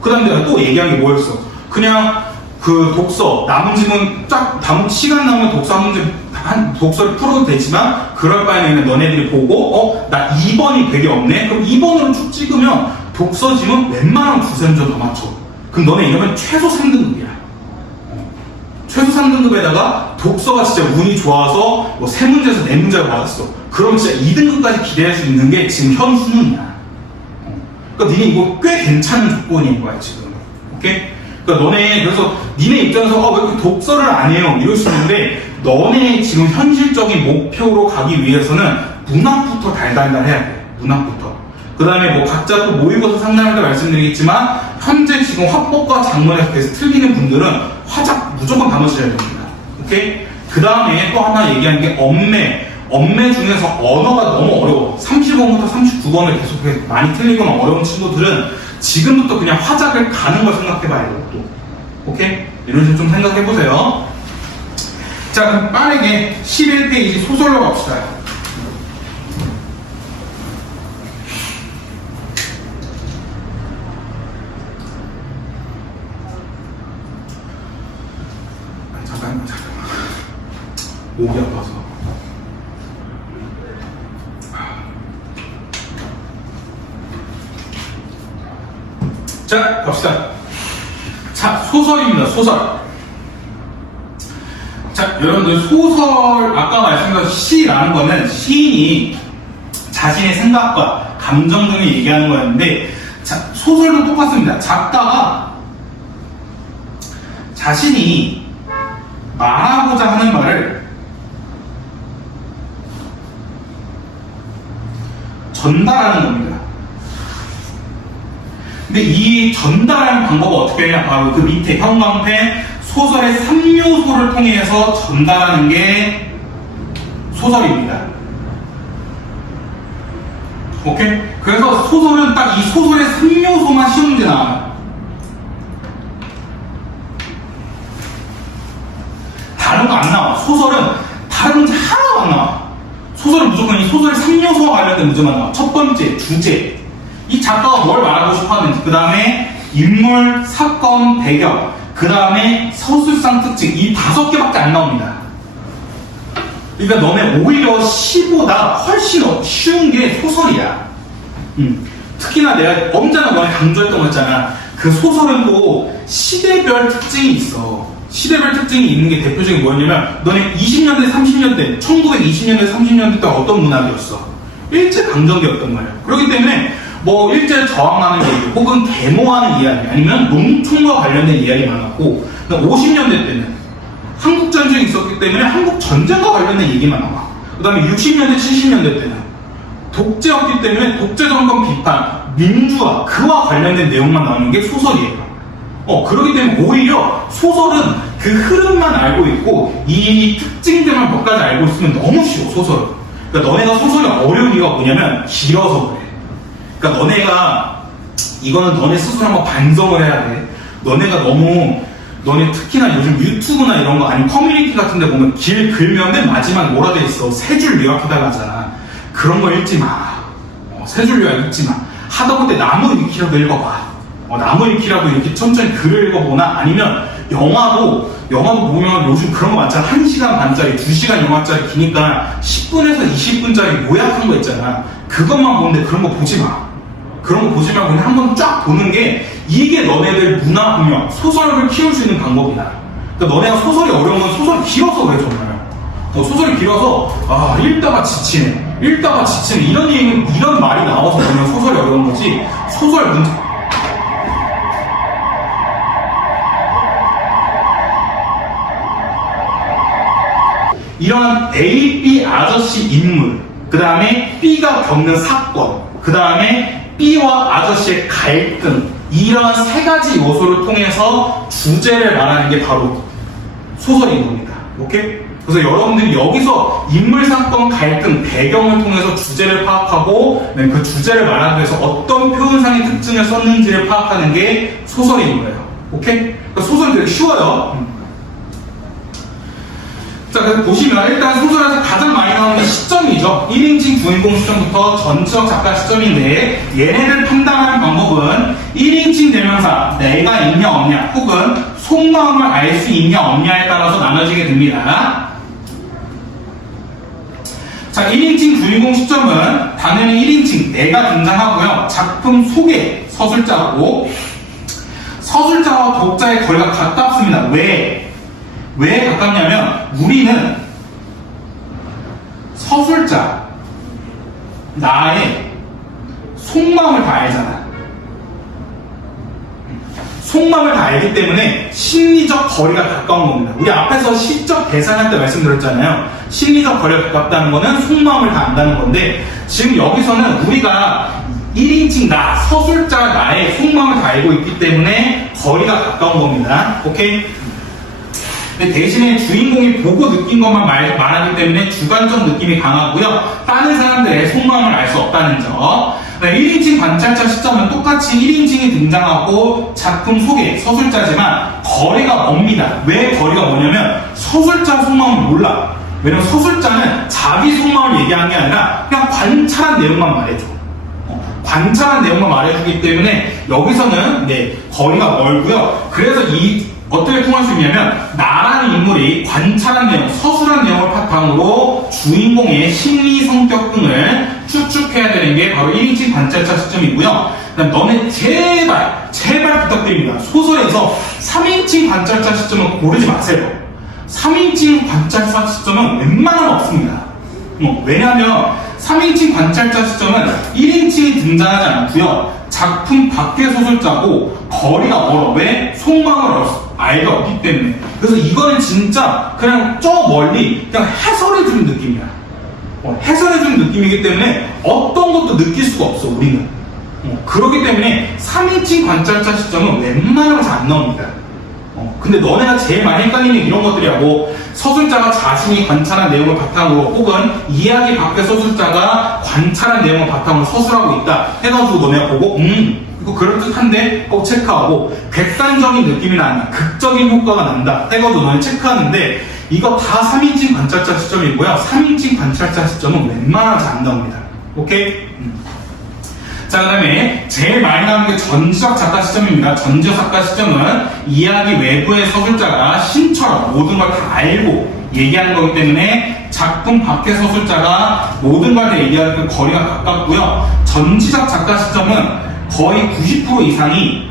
그 다음에 내가 또 얘기한 게 뭐였어? 그냥 그 독서 남은 지문 시간 남으면 독서 한 문제 독서를 풀어도 되지만 그럴 바에는 너네들이 보고 나 2번이 되게 없네? 그럼 2번으로 쭉 찍으면 독서 지문 웬만하면 2~3점 더 맞춰. 그럼 너네 이러면 최소 3등급이야. 최소 3등급에다가 독서가 진짜 운이 좋아서 뭐 3문제에서 4문제를 받았어. 그럼 진짜 2등급까지 기대할 수 있는 게 지금 현 수능이야. 그러니까 니네 이거 꽤 괜찮은 조건인 거야 지금. 오케이? 그러니까 너네 그래서 니네 입장에서 왜 이렇게 독서를 안 해요? 이럴 수 있는데 너네 지금 현실적인 목표로 가기 위해서는 문학부터 달달달 해야 돼. 문학부터. 그 다음에 뭐 각자 또 모의고사 상담할 때 말씀드리겠지만 현재 지금 화법과 작문에서 계속 틀리는 분들은 화작 무조건 담으셔야 됩니다. 오케이? 그 다음에 또 하나 얘기하는 게 엄매 중에서 언어가 너무 어려워. 30번부터 39번을 계속 많이 틀리거나 어려운 친구들은 지금부터 그냥 화작을 가는 걸 생각해봐야 돼요. 또. 오케이? 이런 식으로 좀 생각해보세요. 자, 그럼 빠르게 11페이지 소설로 갑시다. 잠깐만. 목이 아파서. 자, 갑시다. 자, 소설입니다. 소설. 자, 여러분들 소설, 아까 말씀드린 시라는 거는 시인이 자신의 생각과 감정 등을 얘기하는 거였는데, 자, 소설도 똑같습니다. 작가가 자신이 말하고자 하는 말을 전달하는 겁니다. 근데 이 전달하는 방법은 어떻게 하냐? 바로 그 밑에 형광펜 소설의 3요소를 통해서 전달하는 게 소설입니다. 오케이? 그래서 소설은 딱 이 소설의 3요소만 시험 문제 나와요. 다른 거 안 나와. 소설은 다른 문제 하나도 안 나와. 소설은 무조건 이 소설의 3요소와 관련된 문제만 나와. 첫 번째, 주제. 이 작가가 뭘 말하고 싶어 하는지, 그 다음에 인물, 사건, 배경, 그 다음에 서술상 특징, 이 5개밖에 안 나옵니다. 그러니까 너네 오히려 시보다 훨씬 쉬운 게 소설이야. 특히나 내가 언제나 너네 강조했던 거 있잖아. 그 소설은 또 시대별 특징이 있어. 시대별 특징이 있는 게 대표적인 뭐였냐면, 너네 20년대, 30년대, 1920년대, 30년대 때 어떤 문학이었어? 일제강점기였단 말이야. 그렇기 때문에 뭐 일제를 저항하는 얘기 혹은 계모하는 이야기 아니면 농촌과 관련된 이야기 많았고, 50년대 때는 한국전쟁이 있었기 때문에 한국전쟁과 관련된 얘기만 나와. 그 다음에 60년대 70년대 때는 독재였기 때문에 독재정권 비판, 민주화, 그와 관련된 내용만 나오는 게 소설이에요. 그렇기 때문에 오히려 소설은 그 흐름만 알고 있고 이 특징들만 몇 가지 알고 있으면 너무 쉬워. 소설은. 그러니까 너네가 소설이 어려운 이유가 뭐냐면 길어서 그래. 그러니까 너네가 이거는 너네 스스로 한번 반성을 해야 돼. 너네 특히나 요즘 유튜브나 이런 거 아니면 커뮤니티 같은 데 보면 길 긁면 맨 마지막 뭐라 돼 있어. 세 줄 요약해달라 하잖아. 그런 거 읽지 마. 세 줄 요약 읽지 마. 하다못해 나무 위키라도 읽어봐. 나무 위키라도 이렇게 천천히 글을 읽어보나, 아니면 영화도 보면 요즘 그런 거 많잖아. 1시간 반짜리, 2시간 영화짜리 기니까 10분에서 20분짜리 요약한 거 있잖아. 그것만 보는데 그런 거 보지 마. 그런 거 보지 말고 그냥 한번 쫙 보는 게 이게 너네들 문화 분야, 소설을 키울 수 있는 방법이다. 그러니까 너네가 소설이 어려운 건 소설이 길어서 그래, 정말. 소설이 길어서 읽다가 지치네. 이런 말이 나와서 보면 소설이 어려운 거지. 소설 문제. 이런 A, B 아저씨 인물, 그 다음에 B가 겪는 사건, 그 다음에 B와 아저씨의 갈등, 이런 3가지 요소를 통해서 주제를 말하는 게 바로 소설인 겁니다. 오케이? 그래서 여러분들이 여기서 인물, 사건, 갈등, 배경을 통해서 주제를 파악하고 그 주제를 말하기 위해서 어떤 표현상의 특징을 썼는지를 파악하는 게 소설인 거예요. 오케이? 그러니까 소설은 되게 쉬워요. 자, 그래서 보시면 일단 소설에서 가장 많이 나오는 게 시점이죠. 1인칭 주인공 시점부터 전체적 작가 시점인데, 얘네들 판단하는 방법은 1인칭 대명사 내가 있냐 없냐 혹은 속마음을 알 수 있냐 없냐에 따라서 나눠지게 됩니다. 자, 1인칭 주인공 시점은 당연히 1인칭 내가 등장하고요. 작품 소개 서술자고, 서술자와 독자의 거리가 가깝습니다. 왜 가깝냐면 우리는 서술자 나의 속마음을 다 알잖아. 속마음을 다 알기 때문에 심리적 거리가 가까운 겁니다. 우리 앞에서 시적 계산할 때 말씀드렸잖아요. 심리적 거리가 가깝다는 거는 속마음을 다 안다는 건데, 지금 여기서는 우리가 1인칭 나, 서술자 나의 속마음을 다 알고 있기 때문에 거리가 가까운 겁니다. 오케이? 대신에 주인공이 보고 느낀 것만 말하기 때문에 주관적 느낌이 강하고요. 다른 사람들의 속마음을 알 수 없다는 점. 네, 1인칭 관찰자 시점은 똑같이 1인칭이 등장하고 작품 속에 서술자지만 거리가 멉니다. 왜 거리가 뭐냐면 서술자 속마음을 몰라. 왜냐면 서술자는 자기 속마음을 얘기하는 게 아니라 그냥 관찰한 내용만 말해줘. 관찰한 내용만 말해주기 때문에 여기서는 네, 거리가 멀고요. 그래서 어떻게 통할 수 있냐면 나라는 인물이 관찰한 내용, 서술한 내용을 바탕으로 주인공의 심리 성격 등을 추측해야 되는 게 바로 1인칭 관찰자 시점이고요. 그다음 너네 제발 부탁드립니다. 소설에서 3인칭 관찰자 시점은 고르지 마세요. 3인칭 관찰자 시점은 웬만하면 없습니다. 왜냐하면 3인칭 관찰자 시점은 1인칭이 등장하지 않고요. 작품 밖의 소설자고 거리가 멀어. 왜? 속마음을 알게 없기 때문에. 그래서 이거는 진짜 그냥 저 멀리 그냥 해설해주는 느낌이야. 해설해주는 느낌이기 때문에 어떤 것도 느낄 수가 없어, 우리는. 그렇기 때문에 3인칭 관찰자 시점은 웬만하면 잘 안 나옵니다. 근데 너네가 제일 많이 헷갈리는 이런 것들이라고 서술자가 자신이 관찰한 내용을 바탕으로 혹은 이야기 밖의 서술자가 관찰한 내용을 바탕으로 서술하고 있다 해가지고 너네가 보고 이거 그럴듯한데 꼭 체크하고 객관적인 느낌이 난다, 극적인 효과가 난다 해가지고 너네 체크하는데 이거 다 3인칭 관찰자 시점이고요. 3인칭 관찰자 시점은 웬만하면 잘 안 나옵니다. 오케이? 자, 그 다음에 제일 많이 나오는 게 전지적 작가 시점입니다. 전지적 작가 시점은 이야기 외부의 서술자가 신처럼 모든 걸 다 알고 얘기하는 거기 때문에 작품 밖의 서술자가 모든 걸 다 얘기하는 그 거리가 가깝고요. 전지적 작가 시점은 거의 90% 이상이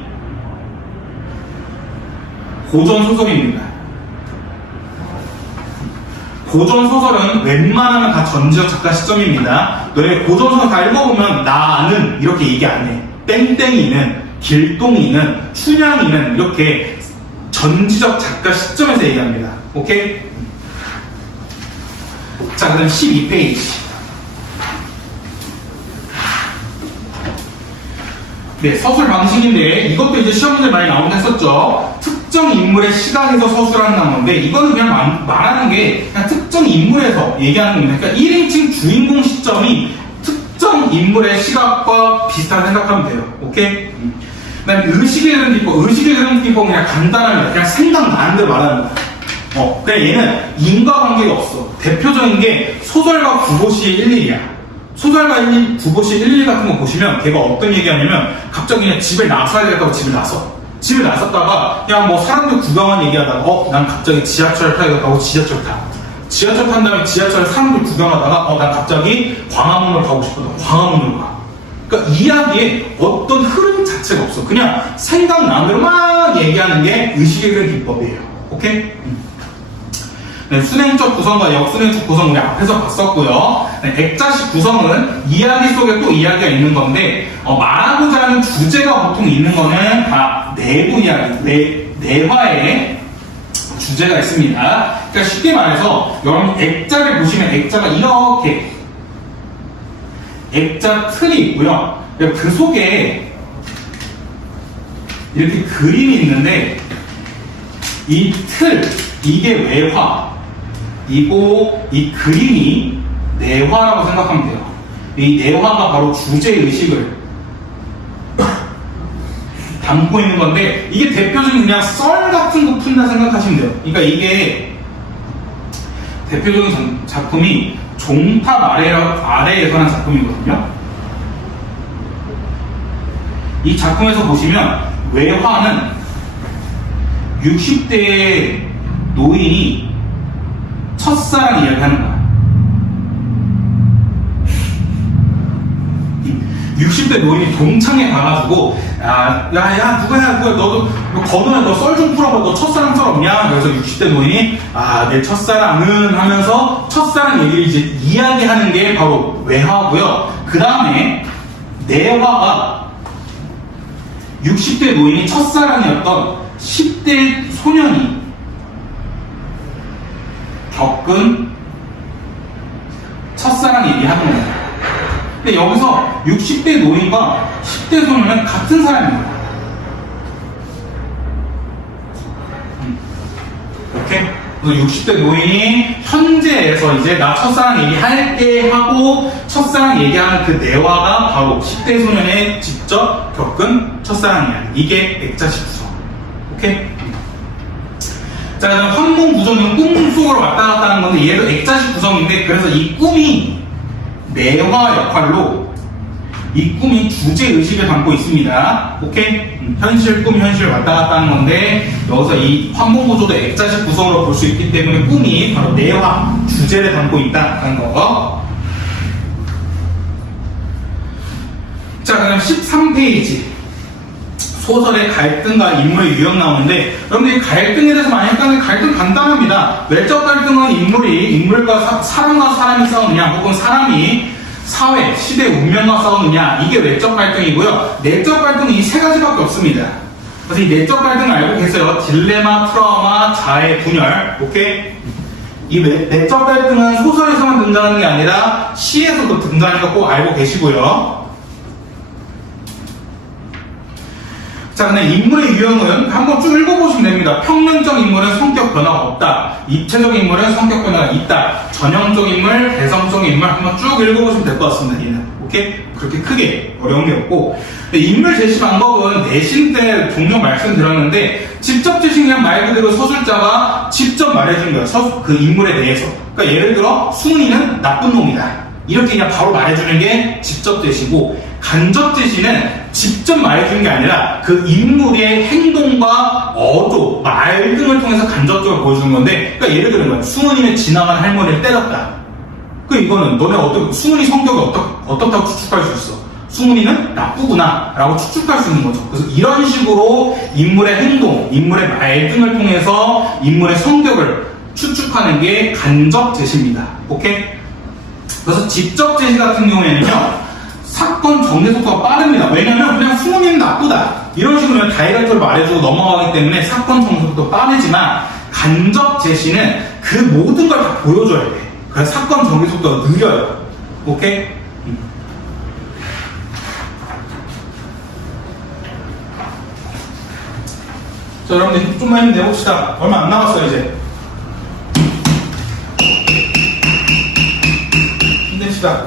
고전 소설입니다. 고전 소설은 웬만하면 다 전지적 작가 시점입니다. 너네 고전 소설 다 읽어보면 나는 이렇게 얘기 안 해. 땡땡이는, 길동이는, 춘향이는 이렇게 전지적 작가 시점에서 얘기합니다. 오케이? 자, 그 다음 12페이지. 네, 서술 방식인데 이것도 이제 시험 문제 많이 나오긴 했었죠. 특정 인물의 시각에서 서술한다는 건데 이거는 그냥 말하는 게 그냥 특정 인물에서 얘기하는 겁니다. 그러니까 1인칭 주인공 시점이 특정 인물의 시각과 비슷하게 생각하면 돼요. 오케이? 그 다음에 의식의 흐름 기법. 의식의 흐름 기법은 그냥 간단합니다. 그냥 생각나는 대로 말하는 거야. 그냥 얘는 인과관계가 없어. 대표적인 게 소설가 구보시의 1일이야. 소설가 9보시 1일 같은 거 보시면 걔가 어떤 얘기하냐면 갑자기 그냥 집에 나서야 되겠다고 집에 나서. 집에 나섰다가 그냥 뭐 사람들 구경한 얘기하다가 난 갑자기 지하철 타야겠다고 지하철 타. 지하철 탄 다음에 지하철 사람들 구경하다가 난 갑자기 광화문으로 가고 싶어서 광화문으로 가. 그러니까 이야기에 어떤 흐름 자체가 없어. 그냥 생각나는 대로 막 얘기하는 게 의식의 흐름 기법이에요. 오케이? 네, 순행적 구성과 역순행적 구성 우리 앞에서 봤었고요. 네, 액자식 구성은 이야기 속에 또 이야기가 있는 건데 말하고자 하는 주제가 보통 있는 거는 다 내부 이야기, 내화의 주제가 있습니다. 그러니까 쉽게 말해서 여러분 액자를 보시면 액자가 이렇게 액자 틀이 있고요. 그 속에 이렇게 그림이 있는데 이 틀, 이게 외화, 이 그림이 내화라고 생각하면 돼요. 이 내화가 바로 주제의식을 담고 있는 건데 이게 대표적인 그냥 썰 같은 거 푼다 생각하시면 돼요. 그러니까 이게 대표적인 작품이 종탑 아래에서 한 작품이거든요. 이 작품에서 보시면 외화는 60대의 노인이 첫사랑 이야기하는 거야. 60대 노인이 동창회 가가지고 야 누구야 너도 건우야 너 썰 좀 풀어봐. 너 첫사랑 썰 없냐? 그래서 60대 노인이 내 첫사랑은 하면서 첫사랑 얘기를 이제 이야기하는 게 바로 외화고요. 그 다음에 내화가 60대 노인이 첫사랑이었던 10대 소년이 겪은 첫사랑 얘기하는 겁니다. 근데 여기서 60대 노인과 10대 소년은 같은 사람입니다. 오케이? 그래서 60대 노인이 현재의 대해서 이제 나 첫사랑 얘기할게 하고 첫사랑 얘기하는 그 대화가 바로 10대 소년의 직접 겪은 첫사랑이야. 이게 액자식 구성. 오케이? 자, 그다음 환몽 구성은 꿈속으로 왔다 갔다 하는 건데 얘도 액자식 구성인데 그래서 이 꿈이 내화 역할로 이 꿈이 주제의식을 담고 있습니다. 오케이? 현실, 꿈, 현실 왔다 갔다 하는 건데 여기서 이 환몽구조도 액자식 구성으로 볼 수 있기 때문에 꿈이 바로 내화, 주제를 담고 있다는 거. 자, 그럼 13페이지. 소설의 갈등과 인물의 유형 나오는데 여러분들 이 갈등에 대해서 많이 헷갈리는 갈등 간단합니다. 외적 갈등은 인물과 사람과 사람이 싸우느냐 혹은 사람이 사회, 시대, 운명과 싸우느냐 이게 외적 갈등이고요. 내적 갈등은 이 세 가지밖에 없습니다. 그래서 이 내적 갈등을 알고 계세요. 딜레마, 트라우마, 자해, 분열. 오케이? 이 내적 갈등은 소설에서만 등장하는 게 아니라 시에서도 등장하는 거 꼭 알고 계시고요. 자, 근데 인물의 유형은 한번 쭉 읽어보시면 됩니다. 평면적 인물은 성격 변화가 없다. 입체적 인물은 성격 변화가 있다. 전형적 인물, 대성적 인물 한번 쭉 읽어보시면 될 것 같습니다. 얘는. 오케이? 그렇게 크게 어려운 게 없고. 인물 제시 방법은 내신 때 종종 말씀드렸는데 직접 제시 그냥 말 그대로 서술자가 직접 말해주는 거예요. 그 인물에 대해서. 그러니까 예를 들어 승훈이는 나쁜 놈이다. 이렇게 그냥 바로 말해주는 게 직접 제시고 간접 제시는 직접 말해주는 게 아니라 그 인물의 행동과 어조, 말 등을 통해서 간접적으로 보여주는 건데 그러니까 예를 들면 거예요. 승훈이는 지나간 할머니를 때렸다. 그 이거는 너네 승훈이 성격이 어떻다고 추측할 수 있어? 승훈이는 나쁘구나 라고 추측할 수 있는 거죠. 그래서 이런 식으로 인물의 행동, 인물의 말 등을 통해서 인물의 성격을 추측하는 게 간접 제시입니다. 오케이? 그래서 직접 제시 같은 경우에는요 사건 정리 속도가 빠릅니다. 왜냐면 그냥 승훈이는 나쁘다 이런 식으로 다이렉트로 말해주고 넘어가기 때문에 사건 정리 속도가 빠르지만 간접 제시는 그 모든 걸 다 보여줘야 돼. 그래서 사건 정리 속도가 느려요. 오케이? 자, 여러분들 좀만 힘내봅시다. 얼마 안 남았어요 이제. 힘냅시다.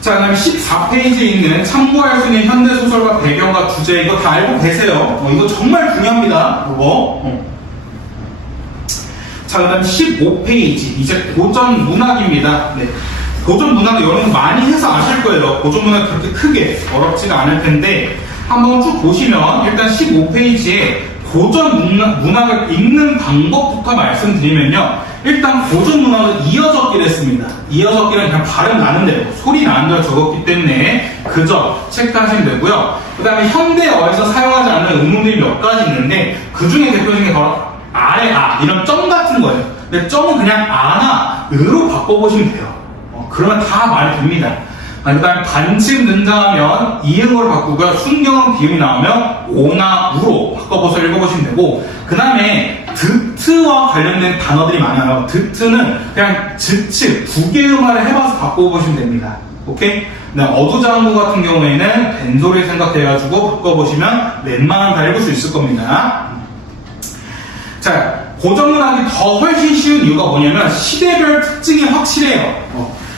자, 그다음에 14페이지에 있는 참고할 수 있는 현대소설과 배경과 주제 이거 다 알고 계세요. 이거 정말 중요합니다. 이거. 자, 그다음 15페이지 이제 고전 문학입니다. 네. 고전 문학은 여러분 많이 해서 아실 거예요. 고전 문학 그렇게 크게 어렵지가 않을 텐데 한번 쭉 보시면 일단 15페이지에 고전 문학을 읽는 방법부터 말씀드리면요. 일단 고전 문학은 이어적기를 했습니다. 이어적기는 그냥 발음 나는 대로, 소리 나는 대로 적었기 때문에 그저 체크하시면 되고요. 그 다음에 현대어에서 사용하지 않는 음문들이 몇 가지 있는데 그 중에 대표적인 게 바로 아래 아 이런 점 같은 거예요. 근데 점은 그냥 아나 으로 바꿔보시면 돼요. 그러면 다 말이 됩니다. 그 다음에 반침 등장하면 이응으로 바꾸고요. 순경은 비음이 나오면 오나 우로 바꿔서 읽어보시면 되고 그 다음에 득트와 관련된 단어들이 많아요. 득트는 그냥 즉측 부계음화를 해봐서 바꿔보시면 됩니다. 오케이? 네, 어두장구 같은 경우에는 벤소리를 생각해가지고 바꿔보시면 웬만하면 다 읽을 수 있을 겁니다. 자, 고전문학이 더 훨씬 쉬운 이유가 뭐냐면 시대별 특징이 확실해요.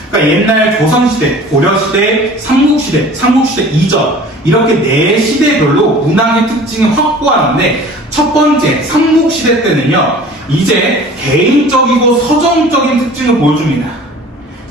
그러니까 옛날 조선시대, 고려시대, 삼국시대 이전 이렇게 네 시대별로 문학의 특징을 확보하는데 첫 번째 삼국시대 때는요 이제 개인적이고 서정적인 특징을 보여줍니다.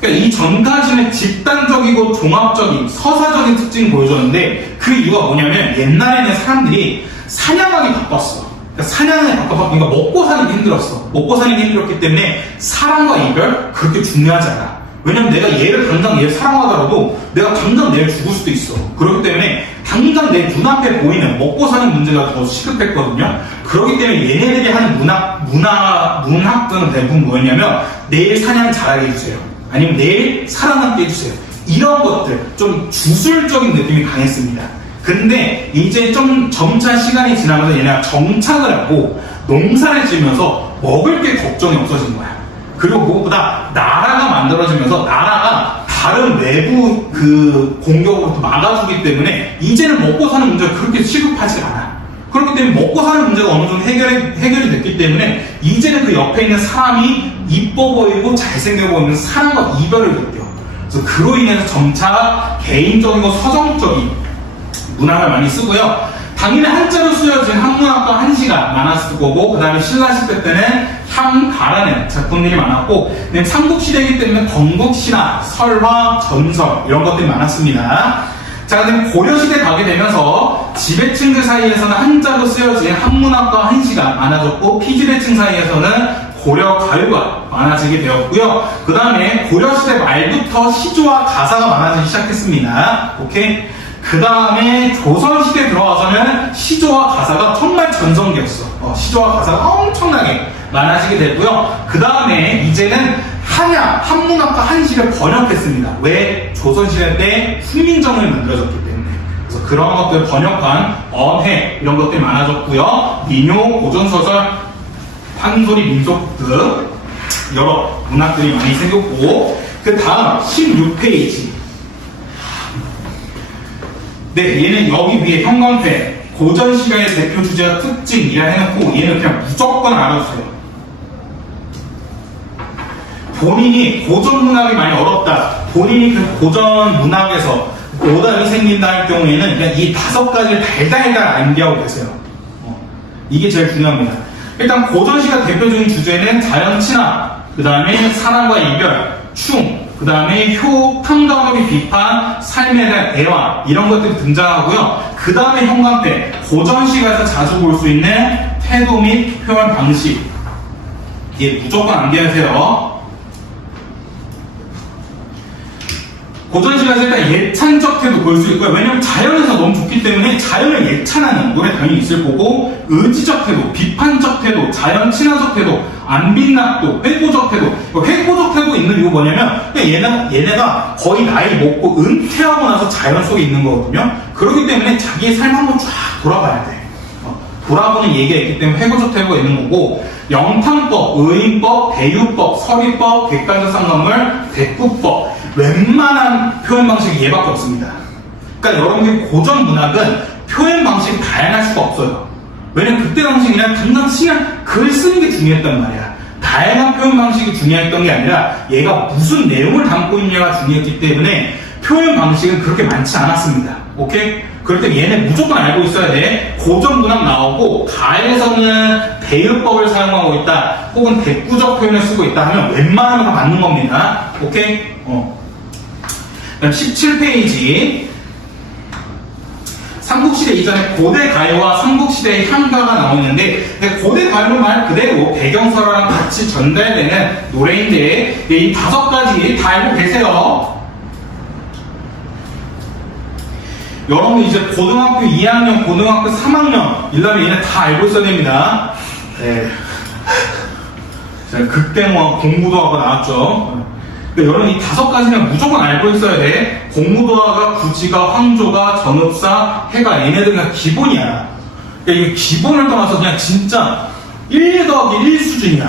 그러니까 이 전까지는 집단적이고 종합적인 서사적인 특징을 보여줬는데 그 이유가 뭐냐면 옛날에는 사람들이 사냥하기 바빴어. 그러니까 사냥에 바빠서 그러니까 먹고 사는 게 힘들었어. 먹고 사는 게 힘들었기 때문에 사랑과 이별 그렇게 중요하지 않아. 왜냐면 내가 당장 얘를 사랑하더라도 내가 당장 내일 죽을 수도 있어. 그렇기 때문에 당장 내 눈앞에 보이는 먹고 사는 문제가 더 시급했거든요. 그렇기 때문에 얘네들이 하는 문학들은 대부분 뭐였냐면 내일 사냥 잘하게 해주세요. 아니면 내일 살아남게 해주세요. 이런 것들 좀 주술적인 느낌이 강했습니다. 근데 이제 좀 점차 시간이 지나면서 얘네가 정착을 하고 농사를 지으면서 먹을 게 걱정이 없어진 거야. 그리고 무엇보다 나라가 만들어지면서 나라가 다른 외부 그 공격으로부터 막아주기 때문에 이제는 먹고 사는 문제가 그렇게 시급하지 않아. 그렇기 때문에 먹고 사는 문제가 어느 정도 해결이 됐기 때문에 이제는 그 옆에 있는 사람이 이뻐 보이고 잘생겨 보이는 사람과 이별을 겪죠. 그래서 그로 인해서 점차 개인적이고 서정적인 문학을 많이 쓰고요. 당연히 한자로 쓰여진 한문학과 한시가 많았을 거고, 그 다음에 신라시대 때는 향가라는 작품들이 많았고, 삼국시대이기 때문에 건국신화, 설화, 전설 이런 것들이 많았습니다. 자, 근데 고려시대 가게 되면서 지배층들 사이에서는 한자로 쓰여진 한문학과 한시가 많아졌고, 피지배층 사이에서는 고려 가요가 많아지게 되었고요. 그 다음에 고려시대 말부터 시조와 가사가 많아지기 시작했습니다. 오케이? 그 다음에 조선시대 들어와서는 시조와 가사가 정말 전성기였어. 시조와 가사가 엄청나게 많아지게 됐고요. 그 다음에 이제는 한문학과 한시를 번역했습니다. 왜? 조선시대 때 훈민정음이 만들어졌기 때문에. 그래서 그런 것들 번역한 언해 이런 것들이 많아졌고요. 민요, 고전소설, 판소리, 민속 등 여러 문학들이 많이 생겼고, 그 다음 16페이지. 네, 얘는 여기 위에 형광펜 고전시가의 대표 주제와 특징이라 해놓고 얘는 그냥 무조건 알아주세요. 본인이 고전문학이 많이 어렵다, 본인이 그 고전문학에서 오답이 생긴다 할 경우에는 그냥 이 5가지를 달달달 암기하고 계세요. 이게 제일 중요합니다. 일단 고전시가 대표적인 주제는 자연친화, 그 다음에 사랑과 이별, 충, 그 다음에 효, 탐감업의 비판, 삶에 대한 애환 이런 것들이 등장하고요. 그 다음에 형광펜, 고전시가에서 자주 볼 수 있는 태도 및 표현 방식, 이게 무조건 암기하세요. 고전시가에서 일단 예찬적 태도 볼 수 있고요. 왜냐면 자연에서 너무 좋기 때문에 자연을 예찬하는 노래 당연히 있을 거고, 의지적 태도, 비판적 태도, 자연 친화적 태도, 안빈낙도, 회고적 태도. 회고적 태도 있는 이유가 뭐냐면 얘네가 거의 나이 먹고 은퇴하고 나서 자연 속에 있는 거거든요. 그렇기 때문에 자기의 삶 한번 쫙 돌아봐야 돼. 돌아보는 얘기가 있기 때문에 회고적 태도가 있는 거고, 영탕법, 의인법, 배유법, 서리법, 객관적 상관물, 대꾸법, 웬만한 표현 방식이 얘밖에 없습니다. 그러니까 여러분들이 고전 문학은 표현 방식이 다양할 수가 없어요. 왜냐면 그때 당시 그냥 글 쓰는 게 중요했단 말이야. 다양한 표현 방식이 중요했던 게 아니라 얘가 무슨 내용을 담고 있냐가 중요했기 때문에 표현 방식은 그렇게 많지 않았습니다. 오케이? 그럴 때 얘네 무조건 알고 있어야 돼. 고전 문학 나오고 가에서는 배유법을 사용하고 있다, 혹은 대꾸적 표현을 쓰고 있다 하면 웬만하면 다 맞는 겁니다. 오케이? 17페이지. 삼국시대 이전에 고대 가요와 삼국시대의 향가가 나오는데, 고대 가요는 말 그대로 배경설화랑 같이 전달되는 노래인데, 이 5가지 다 알고 계세요. 여러분 이제 고등학교 2학년, 고등학교 3학년 이러면 얘는 다 알고 있어야 됩니다. 네. 제가 극대노하고 공부도 하고 나왔죠. 여러분 이 5가지는 무조건 알고 있어야 돼. 공무도화가, 구지가, 황조가, 전읍사, 해가, 얘네들은 그냥 기본이야. 그러니까 이 기본을 떠나서 그냥 진짜 1 더하기 1 수준이야.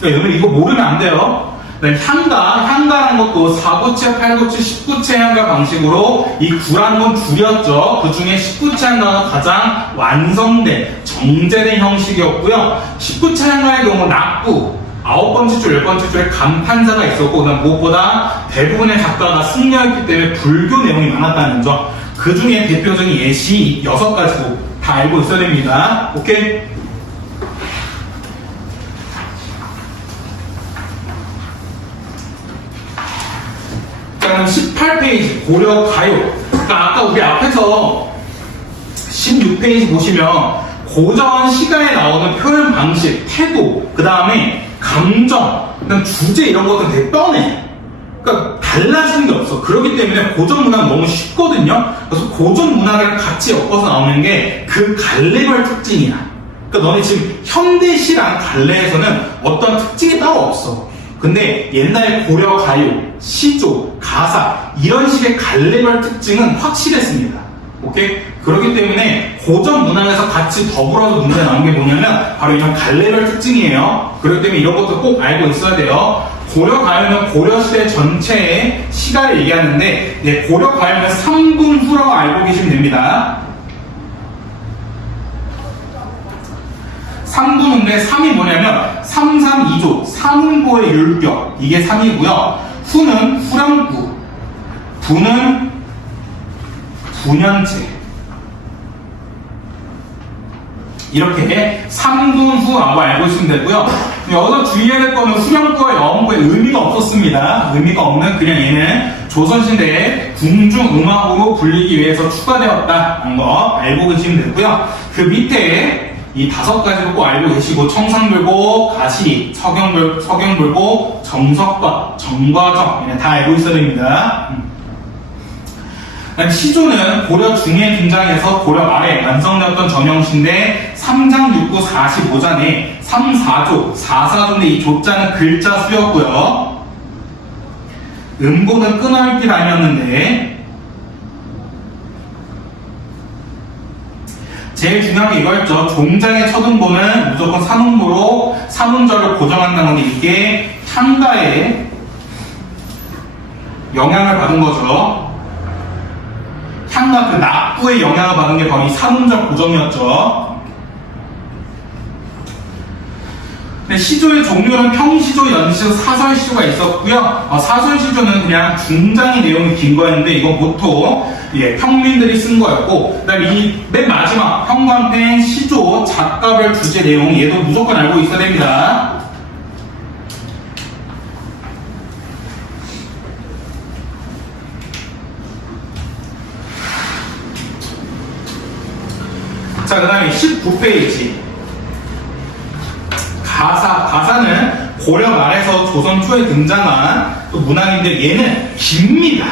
그러니까 여러분 이거 모르면 안 돼요. 향가라는 것도 4구체, 8구체, 10구체 향가 방식으로 이 9라는 건 줄였죠. 그 중에 10구체 향가가 가장 완성된, 정제된 형식이었고요. 10구체 향가의 경우 낙구, 9번째 줄, 10번째 줄에 감탄사가 있었고, 그다음 무엇보다 대부분의 작가가 승려였기 때문에 불교 내용이 많았다는 점. 그 중에 대표적인 예시 6가지도 다 알고 있어야 됩니다. 오케이? 자, 18페이지 고려 가요. 그러니까 아까 우리 앞에서 16페이지 보시면 고전 시가에 나오는 표현 방식, 태도, 그 다음에 감정, 그다음 주제 이런 것들은 되게 뻔해. 그러니까 달라지는 게 없어. 그렇기 때문에 고전 문학은 너무 쉽거든요. 그래서 고전 문학이랑 같이 엮어서 나오는 게 그 갈래별 특징이야. 그러니까 너네 지금 현대시랑 갈래에서는 어떤 특징이 따로 없어. 근데 옛날에 고려 가요, 시조, 가사 이런 식의 갈래별 특징은 확실했습니다. 오케이? 그렇기 때문에 고전 문학에서 같이 더불어서 문제 나온 게 뭐냐면 바로 이런 갈래별 특징이에요. 그렇기 때문에 이런 것도 꼭 알고 있어야 돼요. 고려 가요는 고려시대 전체의 시가를 얘기하는데, 고려 가요는 3분 후라고 알고 계시면 됩니다. 3분인데 3이 뭐냐면 3, 3, 2조, 3분보의 율격. 이게 3이고요. 후는 후렴구, 부는 분연체. 이렇게 3분 후라고 알고 있으면 되고요. 여기서 주의해야 될 거는 후렴구와 여음구에 의미가 없었습니다. 의미가 없는 그냥 얘는 조선시대에 궁중음악으로 불리기 위해서 추가되었다는 거 알고 계시면 되고요. 그 밑에 이 5가지도 꼭 알고 계시고 청상불고, 가시, 서경불고, 정석과, 정과정 다 알고 있어야 됩니다. 시조는 고려 중에 등장해서 고려 말에 완성되었던 전형시인데 3장 6구 45잔에 3, 4조, 4, 4조인데 이 조자는 글자 수였고요. 음보는 끊어읽기 아니었는데 제일 중요한 게 이거였죠. 종장의 첫 음보는 무조건 삼음보로 삼음절을 고정한다는 게 이게 향가에 영향을 받은 거죠. 향가 그 낙부의 영향을 받은 게 바로 이 삼음절 고정이었죠. 근데 시조의 종류는 평시조, 연시조, 사설시조가 있었고요. 사설시조는 그냥 중장의 내용이 긴 거였는데 이거 보통 평민들이 쓴 거였고, 그다음에 이 맨 마지막 현관펜 시조 작가별 주제 내용 얘도 무조건 알고 있어야 됩니다. 자, 그 다음에 19페이지. 가사는 고려 말에서 조선 초에 등장한 또 문학인데 얘는 깁니다.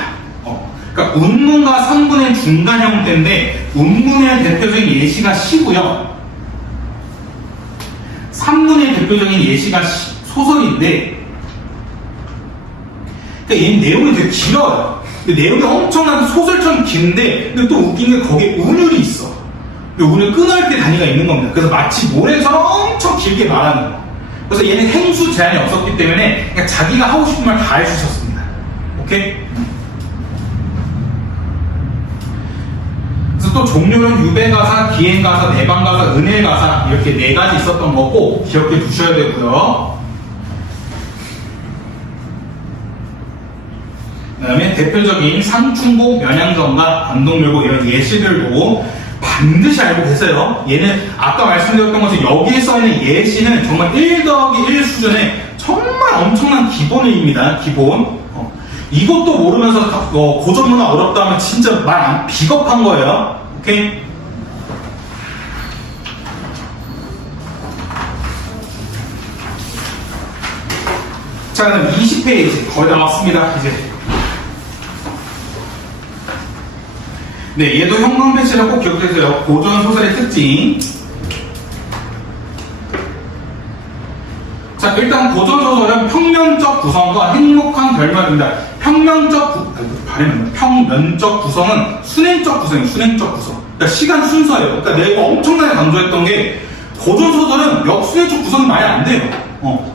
그러니까 운문과 산문의 중간 형태인데 운문의 대표적인 예시가 시고요. 산문의 대표적인 예시가 소설인데 그러니까 얘는 내용이 되게 길어요. 내용이 엄청나게 소설처럼 긴데 근데 또 웃긴 게 거기에 운율이 있어. 운을 끊을 때 단위가 있는 겁니다. 그래서 마치 모래처럼 엄청 길게 말하는 거. 그래서 얘는 행수 제한이 없었기 때문에 그냥 자기가 하고 싶은 말 다 해주셨습니다. 오케이? 그래서 또 종류는 유배가사, 기행가사, 내방가사, 은혜가사 이렇게 4가지 있었던 거고 기억해 두셔야 되고요. 그 다음에 대표적인 상충고, 면양정가, 관동멸고 이런 예시들도 반드시 알고 계세요. 얘는 아까 말씀드렸던 것처럼 여기에 써있는 예시는 정말 1더하기1 수준의 정말 엄청난 기본입니다. 기본. 이것도 모르면서 고전문화 어렵다 하면 진짜 말 비겁한 거예요. 오케이? 자, 그럼 20페이지 거의 다 왔습니다. 이제. 네, 얘도 형광펜치라고 꼭 기억해주세요. 고전 소설의 특징. 자, 일단 고전 소설은 평면적 구성과 행복한 결말입니다. 평면적 구성은 순행적 구성이에요. 순행적 구성. 그러니까 시간 순서예요. 그러니까 내가 엄청나게 강조했던 게 고전 소설은 역순행적 구성이 많이 안 돼요.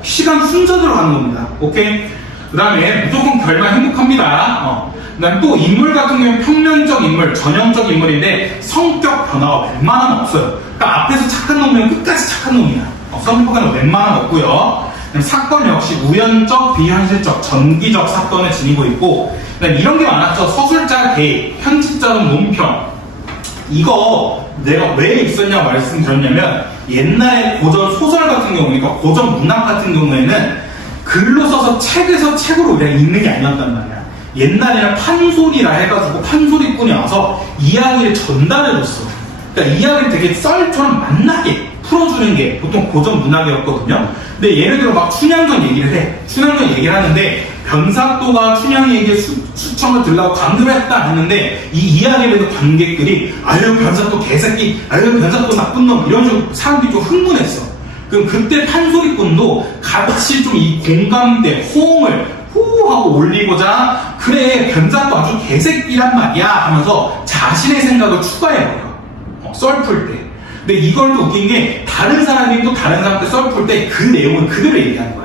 시간 순서대로 가는 겁니다. 오케이? 그 다음에 무조건 결말 행복합니다. 그 다음에 또 인물 같은 경우는 평면적 인물, 전형적 인물인데 성격 변화가 웬만하면 없어요. 그러니까 앞에서 착한 놈이면 끝까지 착한 놈이야. 성격 변화가 웬만하면 없고요. 사건 역시 우연적, 비현실적, 전기적 사건을 지니고 있고 그다음에 이런 게 많았죠. 서술자 개입, 편집자는 논평. 이거 내가 왜 있었냐 말씀드렸냐면 옛날에 고전 소설 같은 경우, 그러니까 고전 문학 같은 경우에는 글로 써서 책에서 책으로 그냥 읽는 게 아니었단 말이야. 옛날에는 판소리라 해가지고 판소리꾼이 와서 이야기를 전달해줬어. 그러니까 이야기를 되게 썰처럼 만나게 풀어주는 게 보통 고전 문학이었거든요. 근데 예를 들어 막 춘향전 얘기를 해. 춘향전 얘기를 하는데 변사또가 춘향에게 수청을 들라고 강요를 했다 했는데 이 이야기에 대해서 관객들이 아유 변사또 개새끼, 아유 변사또 나쁜 놈 이런 식으로 사람들이 좀 흥분했어. 그럼 그때 판소리꾼도 같이 좀 이 공감대, 호응을 호하고 올리고자 그래 변사또 아주 개새끼란 말이야 하면서 자신의 생각을 추가해버려. 썰 풀 때. 근데 이걸 또 웃긴 게 다른 사람이 또 다른 사람한테 썰 풀 때 그 내용을 그대로 얘기하는 거야.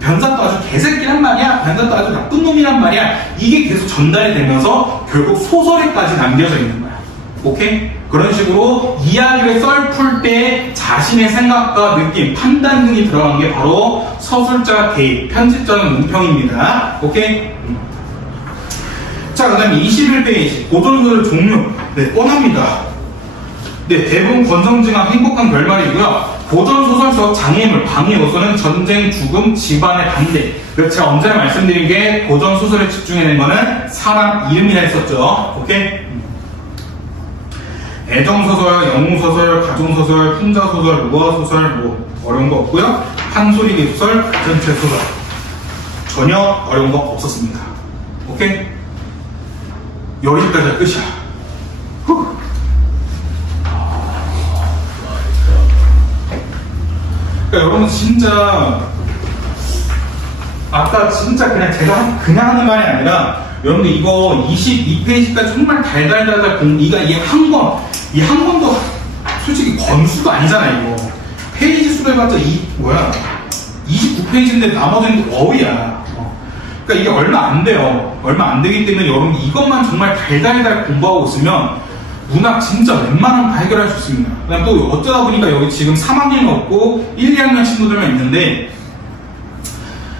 변사또 아주 개새끼란 말이야, 변사또 아주 나쁜 놈이란 말이야. 이게 계속 전달이 되면서 결국 소설에까지 남겨져 있는 거야. 오케이? 그런 식으로 이야기를 썰풀 때 자신의 생각과 느낌, 판단 등이 들어간 게 바로 서술자 개입, 편집자는 논평입니다. 오케이? 자, 그 다음에 21페이지 고전소설 종류. 네, 뻔합니다. 네, 대부분 권성징악 행복한 결말이고요. 고전소설 속 장애물, 방해 요소는 전쟁, 죽음, 집안의 반대. 그래서 제가 언제나 말씀드린 게 고전소설에 집중해낸 거는 사람 이름이라 했었죠. 오케이? 애정소설, 영웅소설, 가정소설, 풍자소설, 우화소설, 뭐 어려운 거 없고요. 판소리 소설, 전체소설 전혀 어려운 거 없었습니다. 오케이? 여기까지가 끝이야. 후. 그러니까 여러분 진짜 아까 진짜 그냥 제가 그냥 하는 말이 아니라 여러분들 이거 22페이지까지 정말 달달달달 이게 한 권도 솔직히 권수도 아니잖아. 이거 페이지 수를 해봤자 29페이지인데 나머지는 어휘야. 그러니까 이게 얼마 안 돼요. 얼마 안 되기 때문에 여러분 이것만 정말 달달달 공부하고 있으면 문학 진짜 웬만하면 다 해결할 수 있습니다. 그다음 또 어쩌다 보니까 여기 지금 3학년이 없고 1, 2학년 친구들만 있는데,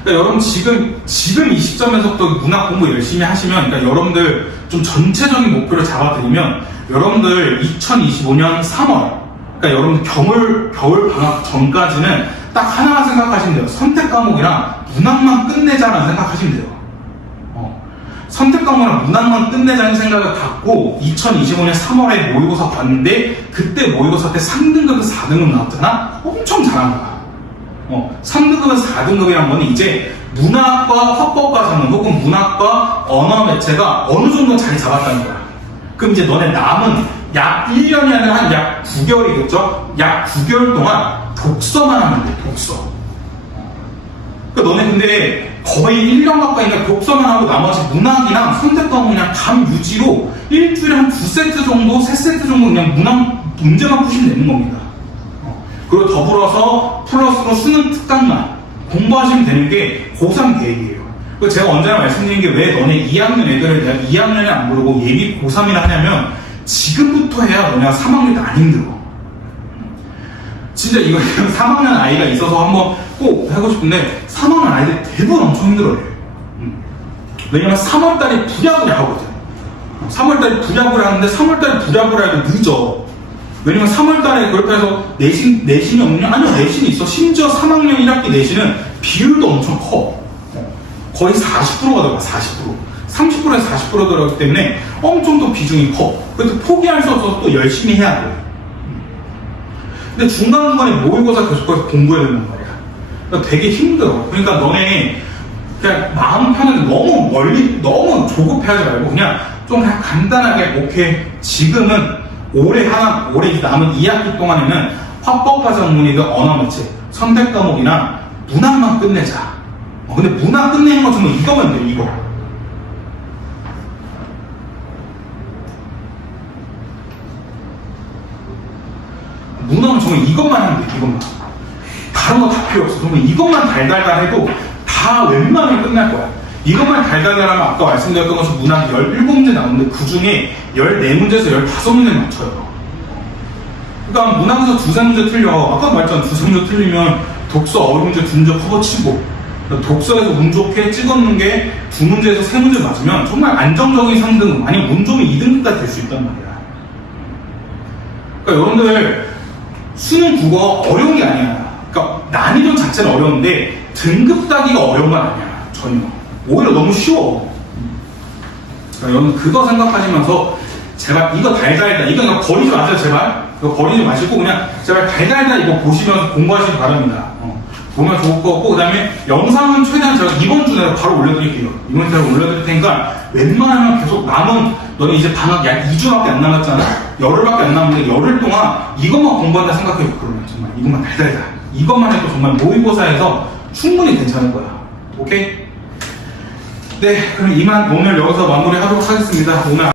그러니까 여러분 지금 이 시점에서부터 문학 공부 열심히 하시면, 그러니까 여러분들 좀 전체적인 목표를 잡아드리면 여러분들 2025년 3월, 그러니까 여러분들 겨울 방학 전까지는 딱 하나만 생각하시면 돼요. 선택 과목이랑 문학만 끝내자라는 생각하시면 돼요. 선택 과목이랑 문학만 끝내자는 생각을 갖고 2025년 3월에 모의고사 봤는데, 그때 모의고사 때 3등급에서 4등급 나왔잖아? 엄청 잘한 거야. 3등급에서 4등급이란 거는 이제 문학과 화법과정은 혹은 문학과 언어 매체가 어느 정도 자리 잡았다는 거야. 그럼 이제 너네 남은 약 1년이 아니라 한 약 9개월이겠죠? 약 9개월 동안 독서만 하면 돼, 독서. 그러니까 너네 근데 거의 1년 가까이 독서만 하고 나머지 문학이랑 선택 과목이랑 감 유지로 일주일에 한 2세트 정도, 3세트 정도 그냥 문학 문제만 푸시면 되는 겁니다. 그리고 더불어서 플러스로 수능 특강만 공부하시면 되는 게 고3 계획이에요. 그리고 제가 언제나 말씀드린 게 왜 너네 2학년 애들을 내가 2학년에 안 부르고 예비 고3이라 하냐면 지금부터 해야 너네가 3학년 때 안 힘들어. 진짜 이거 3학년 아이가 있어서 한번 꼭 하고 싶은데 3학년 아이들 대부분 엄청 힘들어요. 왜냐면 3월달에 부랴부랴 하거든. 3월달에 부랴부랴 하는데 3월달에 부랴부랴 해도 늦어. 왜냐면 3월달에 그렇게 해서 내신이 없냐? 아니요, 내신이 있어. 심지어 3학년 1학기 내신은 비율도 엄청 커. 거의 40%가 들어가, 40%. 30%에서 40% 들어가기 때문에 엄청 더 비중이 커. 그래도 포기할 수 없어서 또 열심히 해야 돼. 근데 중간중간에 모의고사 계속해서 공부해야 된단 말이야. 그러니까 되게 힘들어. 그러니까 너네 그냥 마음 편하게 너무 조급해하지 말고 그냥 좀 간단하게, 오케이, 지금은 올해 남은 2학기 동안에는 화법과정문이든 언어매체, 선택 과목이나 문학만 끝내자. 근데 문학 끝내는 거 정말 이거면 돼, 이거. 문학은 정말 이것만 하면 돼, 이것만. 다른 거 다 필요 없어. 정말 이것만 달달달 해도 다 웬만하면 끝날 거야. 이것만 달달달하면 아까 말씀드렸던 것처럼 문학 17문제 나오는데 그 중에 14문제에서 15문제 맞춰요. 그러니까 문학에서 2-3문제 틀려. 아까 말했잖아. 2-3문제 틀리면 독서 어휘문제 2문제 커버치고, 독서에서 운 좋게 찍었는 게 2문제에서 3문제 맞으면 정말 안정적인 3등급, 아니면 운 좋으면 2등급까지 될 수 있단 말이야. 그러니까 여러분들 수능 국어 어려운 게 아니야. 그러니까 난이도 자체는 어려운데 등급 따기가 어려운 건 아니야. 전혀. 오히려 너무 쉬워. 그러니까 여러분 그거 생각하시면서 제발 이거 달달달, 이거 그냥 버리지 마세요, 제발. 이거 버리지 마시고 그냥 제발 달달달 이거 보시면서 공부하시기 바랍니다. 보면 좋을 것 같고, 그 다음에 영상은 최대한 제가 이번 주 내로 바로 올려드릴게요. 이번 주 내로 올려드릴 테니까 웬만하면 계속 남은, 너는 이제 방학 약 2주밖에 안 남았잖아. 열흘밖에 안 남았는데 열흘 동안 이것만 공부한다 생각해요. 그러면 정말 이것만 달달달. 이것만 해도 정말 모의고사에서 충분히 괜찮을 거야. 오케이? 네, 그럼 이만 오늘 여기서 마무리하도록 하겠습니다. 오늘